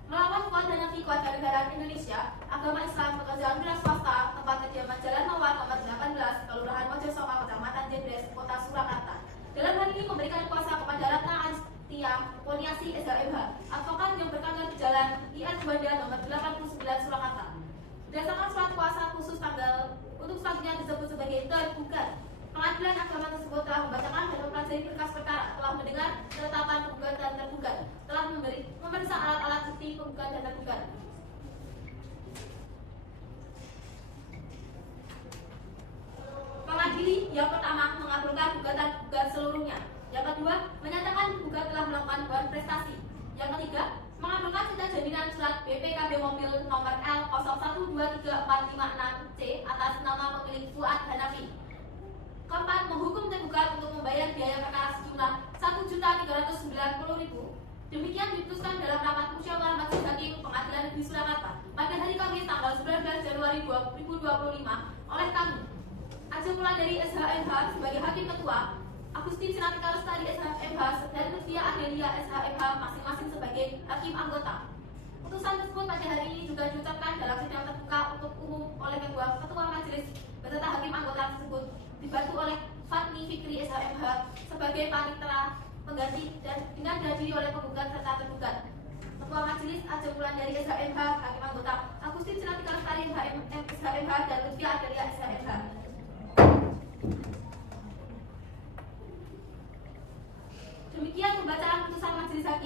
Melawan Fuad Hanafi warga negara Indonesia, agama Islam, pekerjaan wira swasta, tempat kediaman Jalan Mawar nomor 18, Kelurahan Mojosoma, Kecamatan Jendres, Kota Surakarta. Dalam hal ini memberikan kuasa kepada Ratna Astia Poniasi SHMH, advokat yang berkantor di Jalan IN Juanda nomor 89 Surakarta. Berdasarkan surat kuasa khusus tanggal untuk selanjutnya disebut sebagai tergugat. Pengadilan agama tersebut telah membacakan dan mempelajari berkas perkara, telah mendengar penetapan penggugat dan tergugat, telah memeriksa alat-alat bukti penggugat dan tergugat. Mengadili yang pertama mengabulkan gugatan gugat seluruhnya. Yang kedua menyatakan gugat telah melakukan prestasi. Yang ketiga mengabulkan sita jaminan surat BPKB mobil nomor L023456C atas nama pemilik Fuad Hanafi. Keempat, menghukum tergugat untuk membayar biaya perkara sejumlah Rp1.390.000. Demikian diputuskan dalam rapat musyawarah majelis hakim Pengadilan Negeri Surakarta pada hari Kamis tanggal 19 Januari 2025 oleh kami, Ajeng Wulandari SHMH sebagai hakim ketua, Agustin Sinatika Lestari SHMH dan Lutfia Adelia SHMH masing-masing sebagai hakim anggota. Putusan tersebut pada hari ini juga diucapkan dalam sidang terbuka untuk umum oleh ketua majelis beserta hakim anggota tersebut, dibantu oleh Fatni Fikri SHMH sebagai panitera pengganti dan dengan dihadiri oleh penggugat serta tergugat. Ketua Majelis Ajeng Wulandari SHMH, hakim anggota Agustin Sinatika Lestari SHMH dan Lutfia Adelia SHMH. Demikian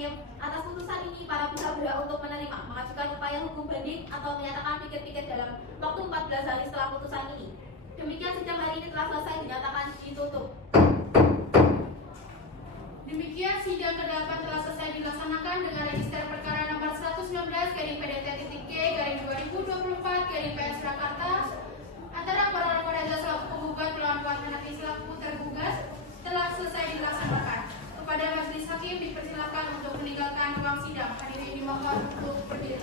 hakim. Atas putusan ini, para pihak berhak untuk menerima, mengajukan upaya hukum banding atau menyatakan pikir-pikir dalam waktu 14 hari setelah putusan ini. Demikian sidang hari ini telah selesai dinyatakan ditutup. Demikian sidang ke-8 telah selesai dilaksanakan dengan register perkara nomor 119/PDT-G/2024/PS Surakarta antara Barola Fareza selaku penggugat melawan Fuad Hanafi selaku tergugat telah selesai dilaksanakan. Kepada majelis hakim dipersilakan untuk meninggalkan ruang sidang. Hadirin dimohon untuk berdiri.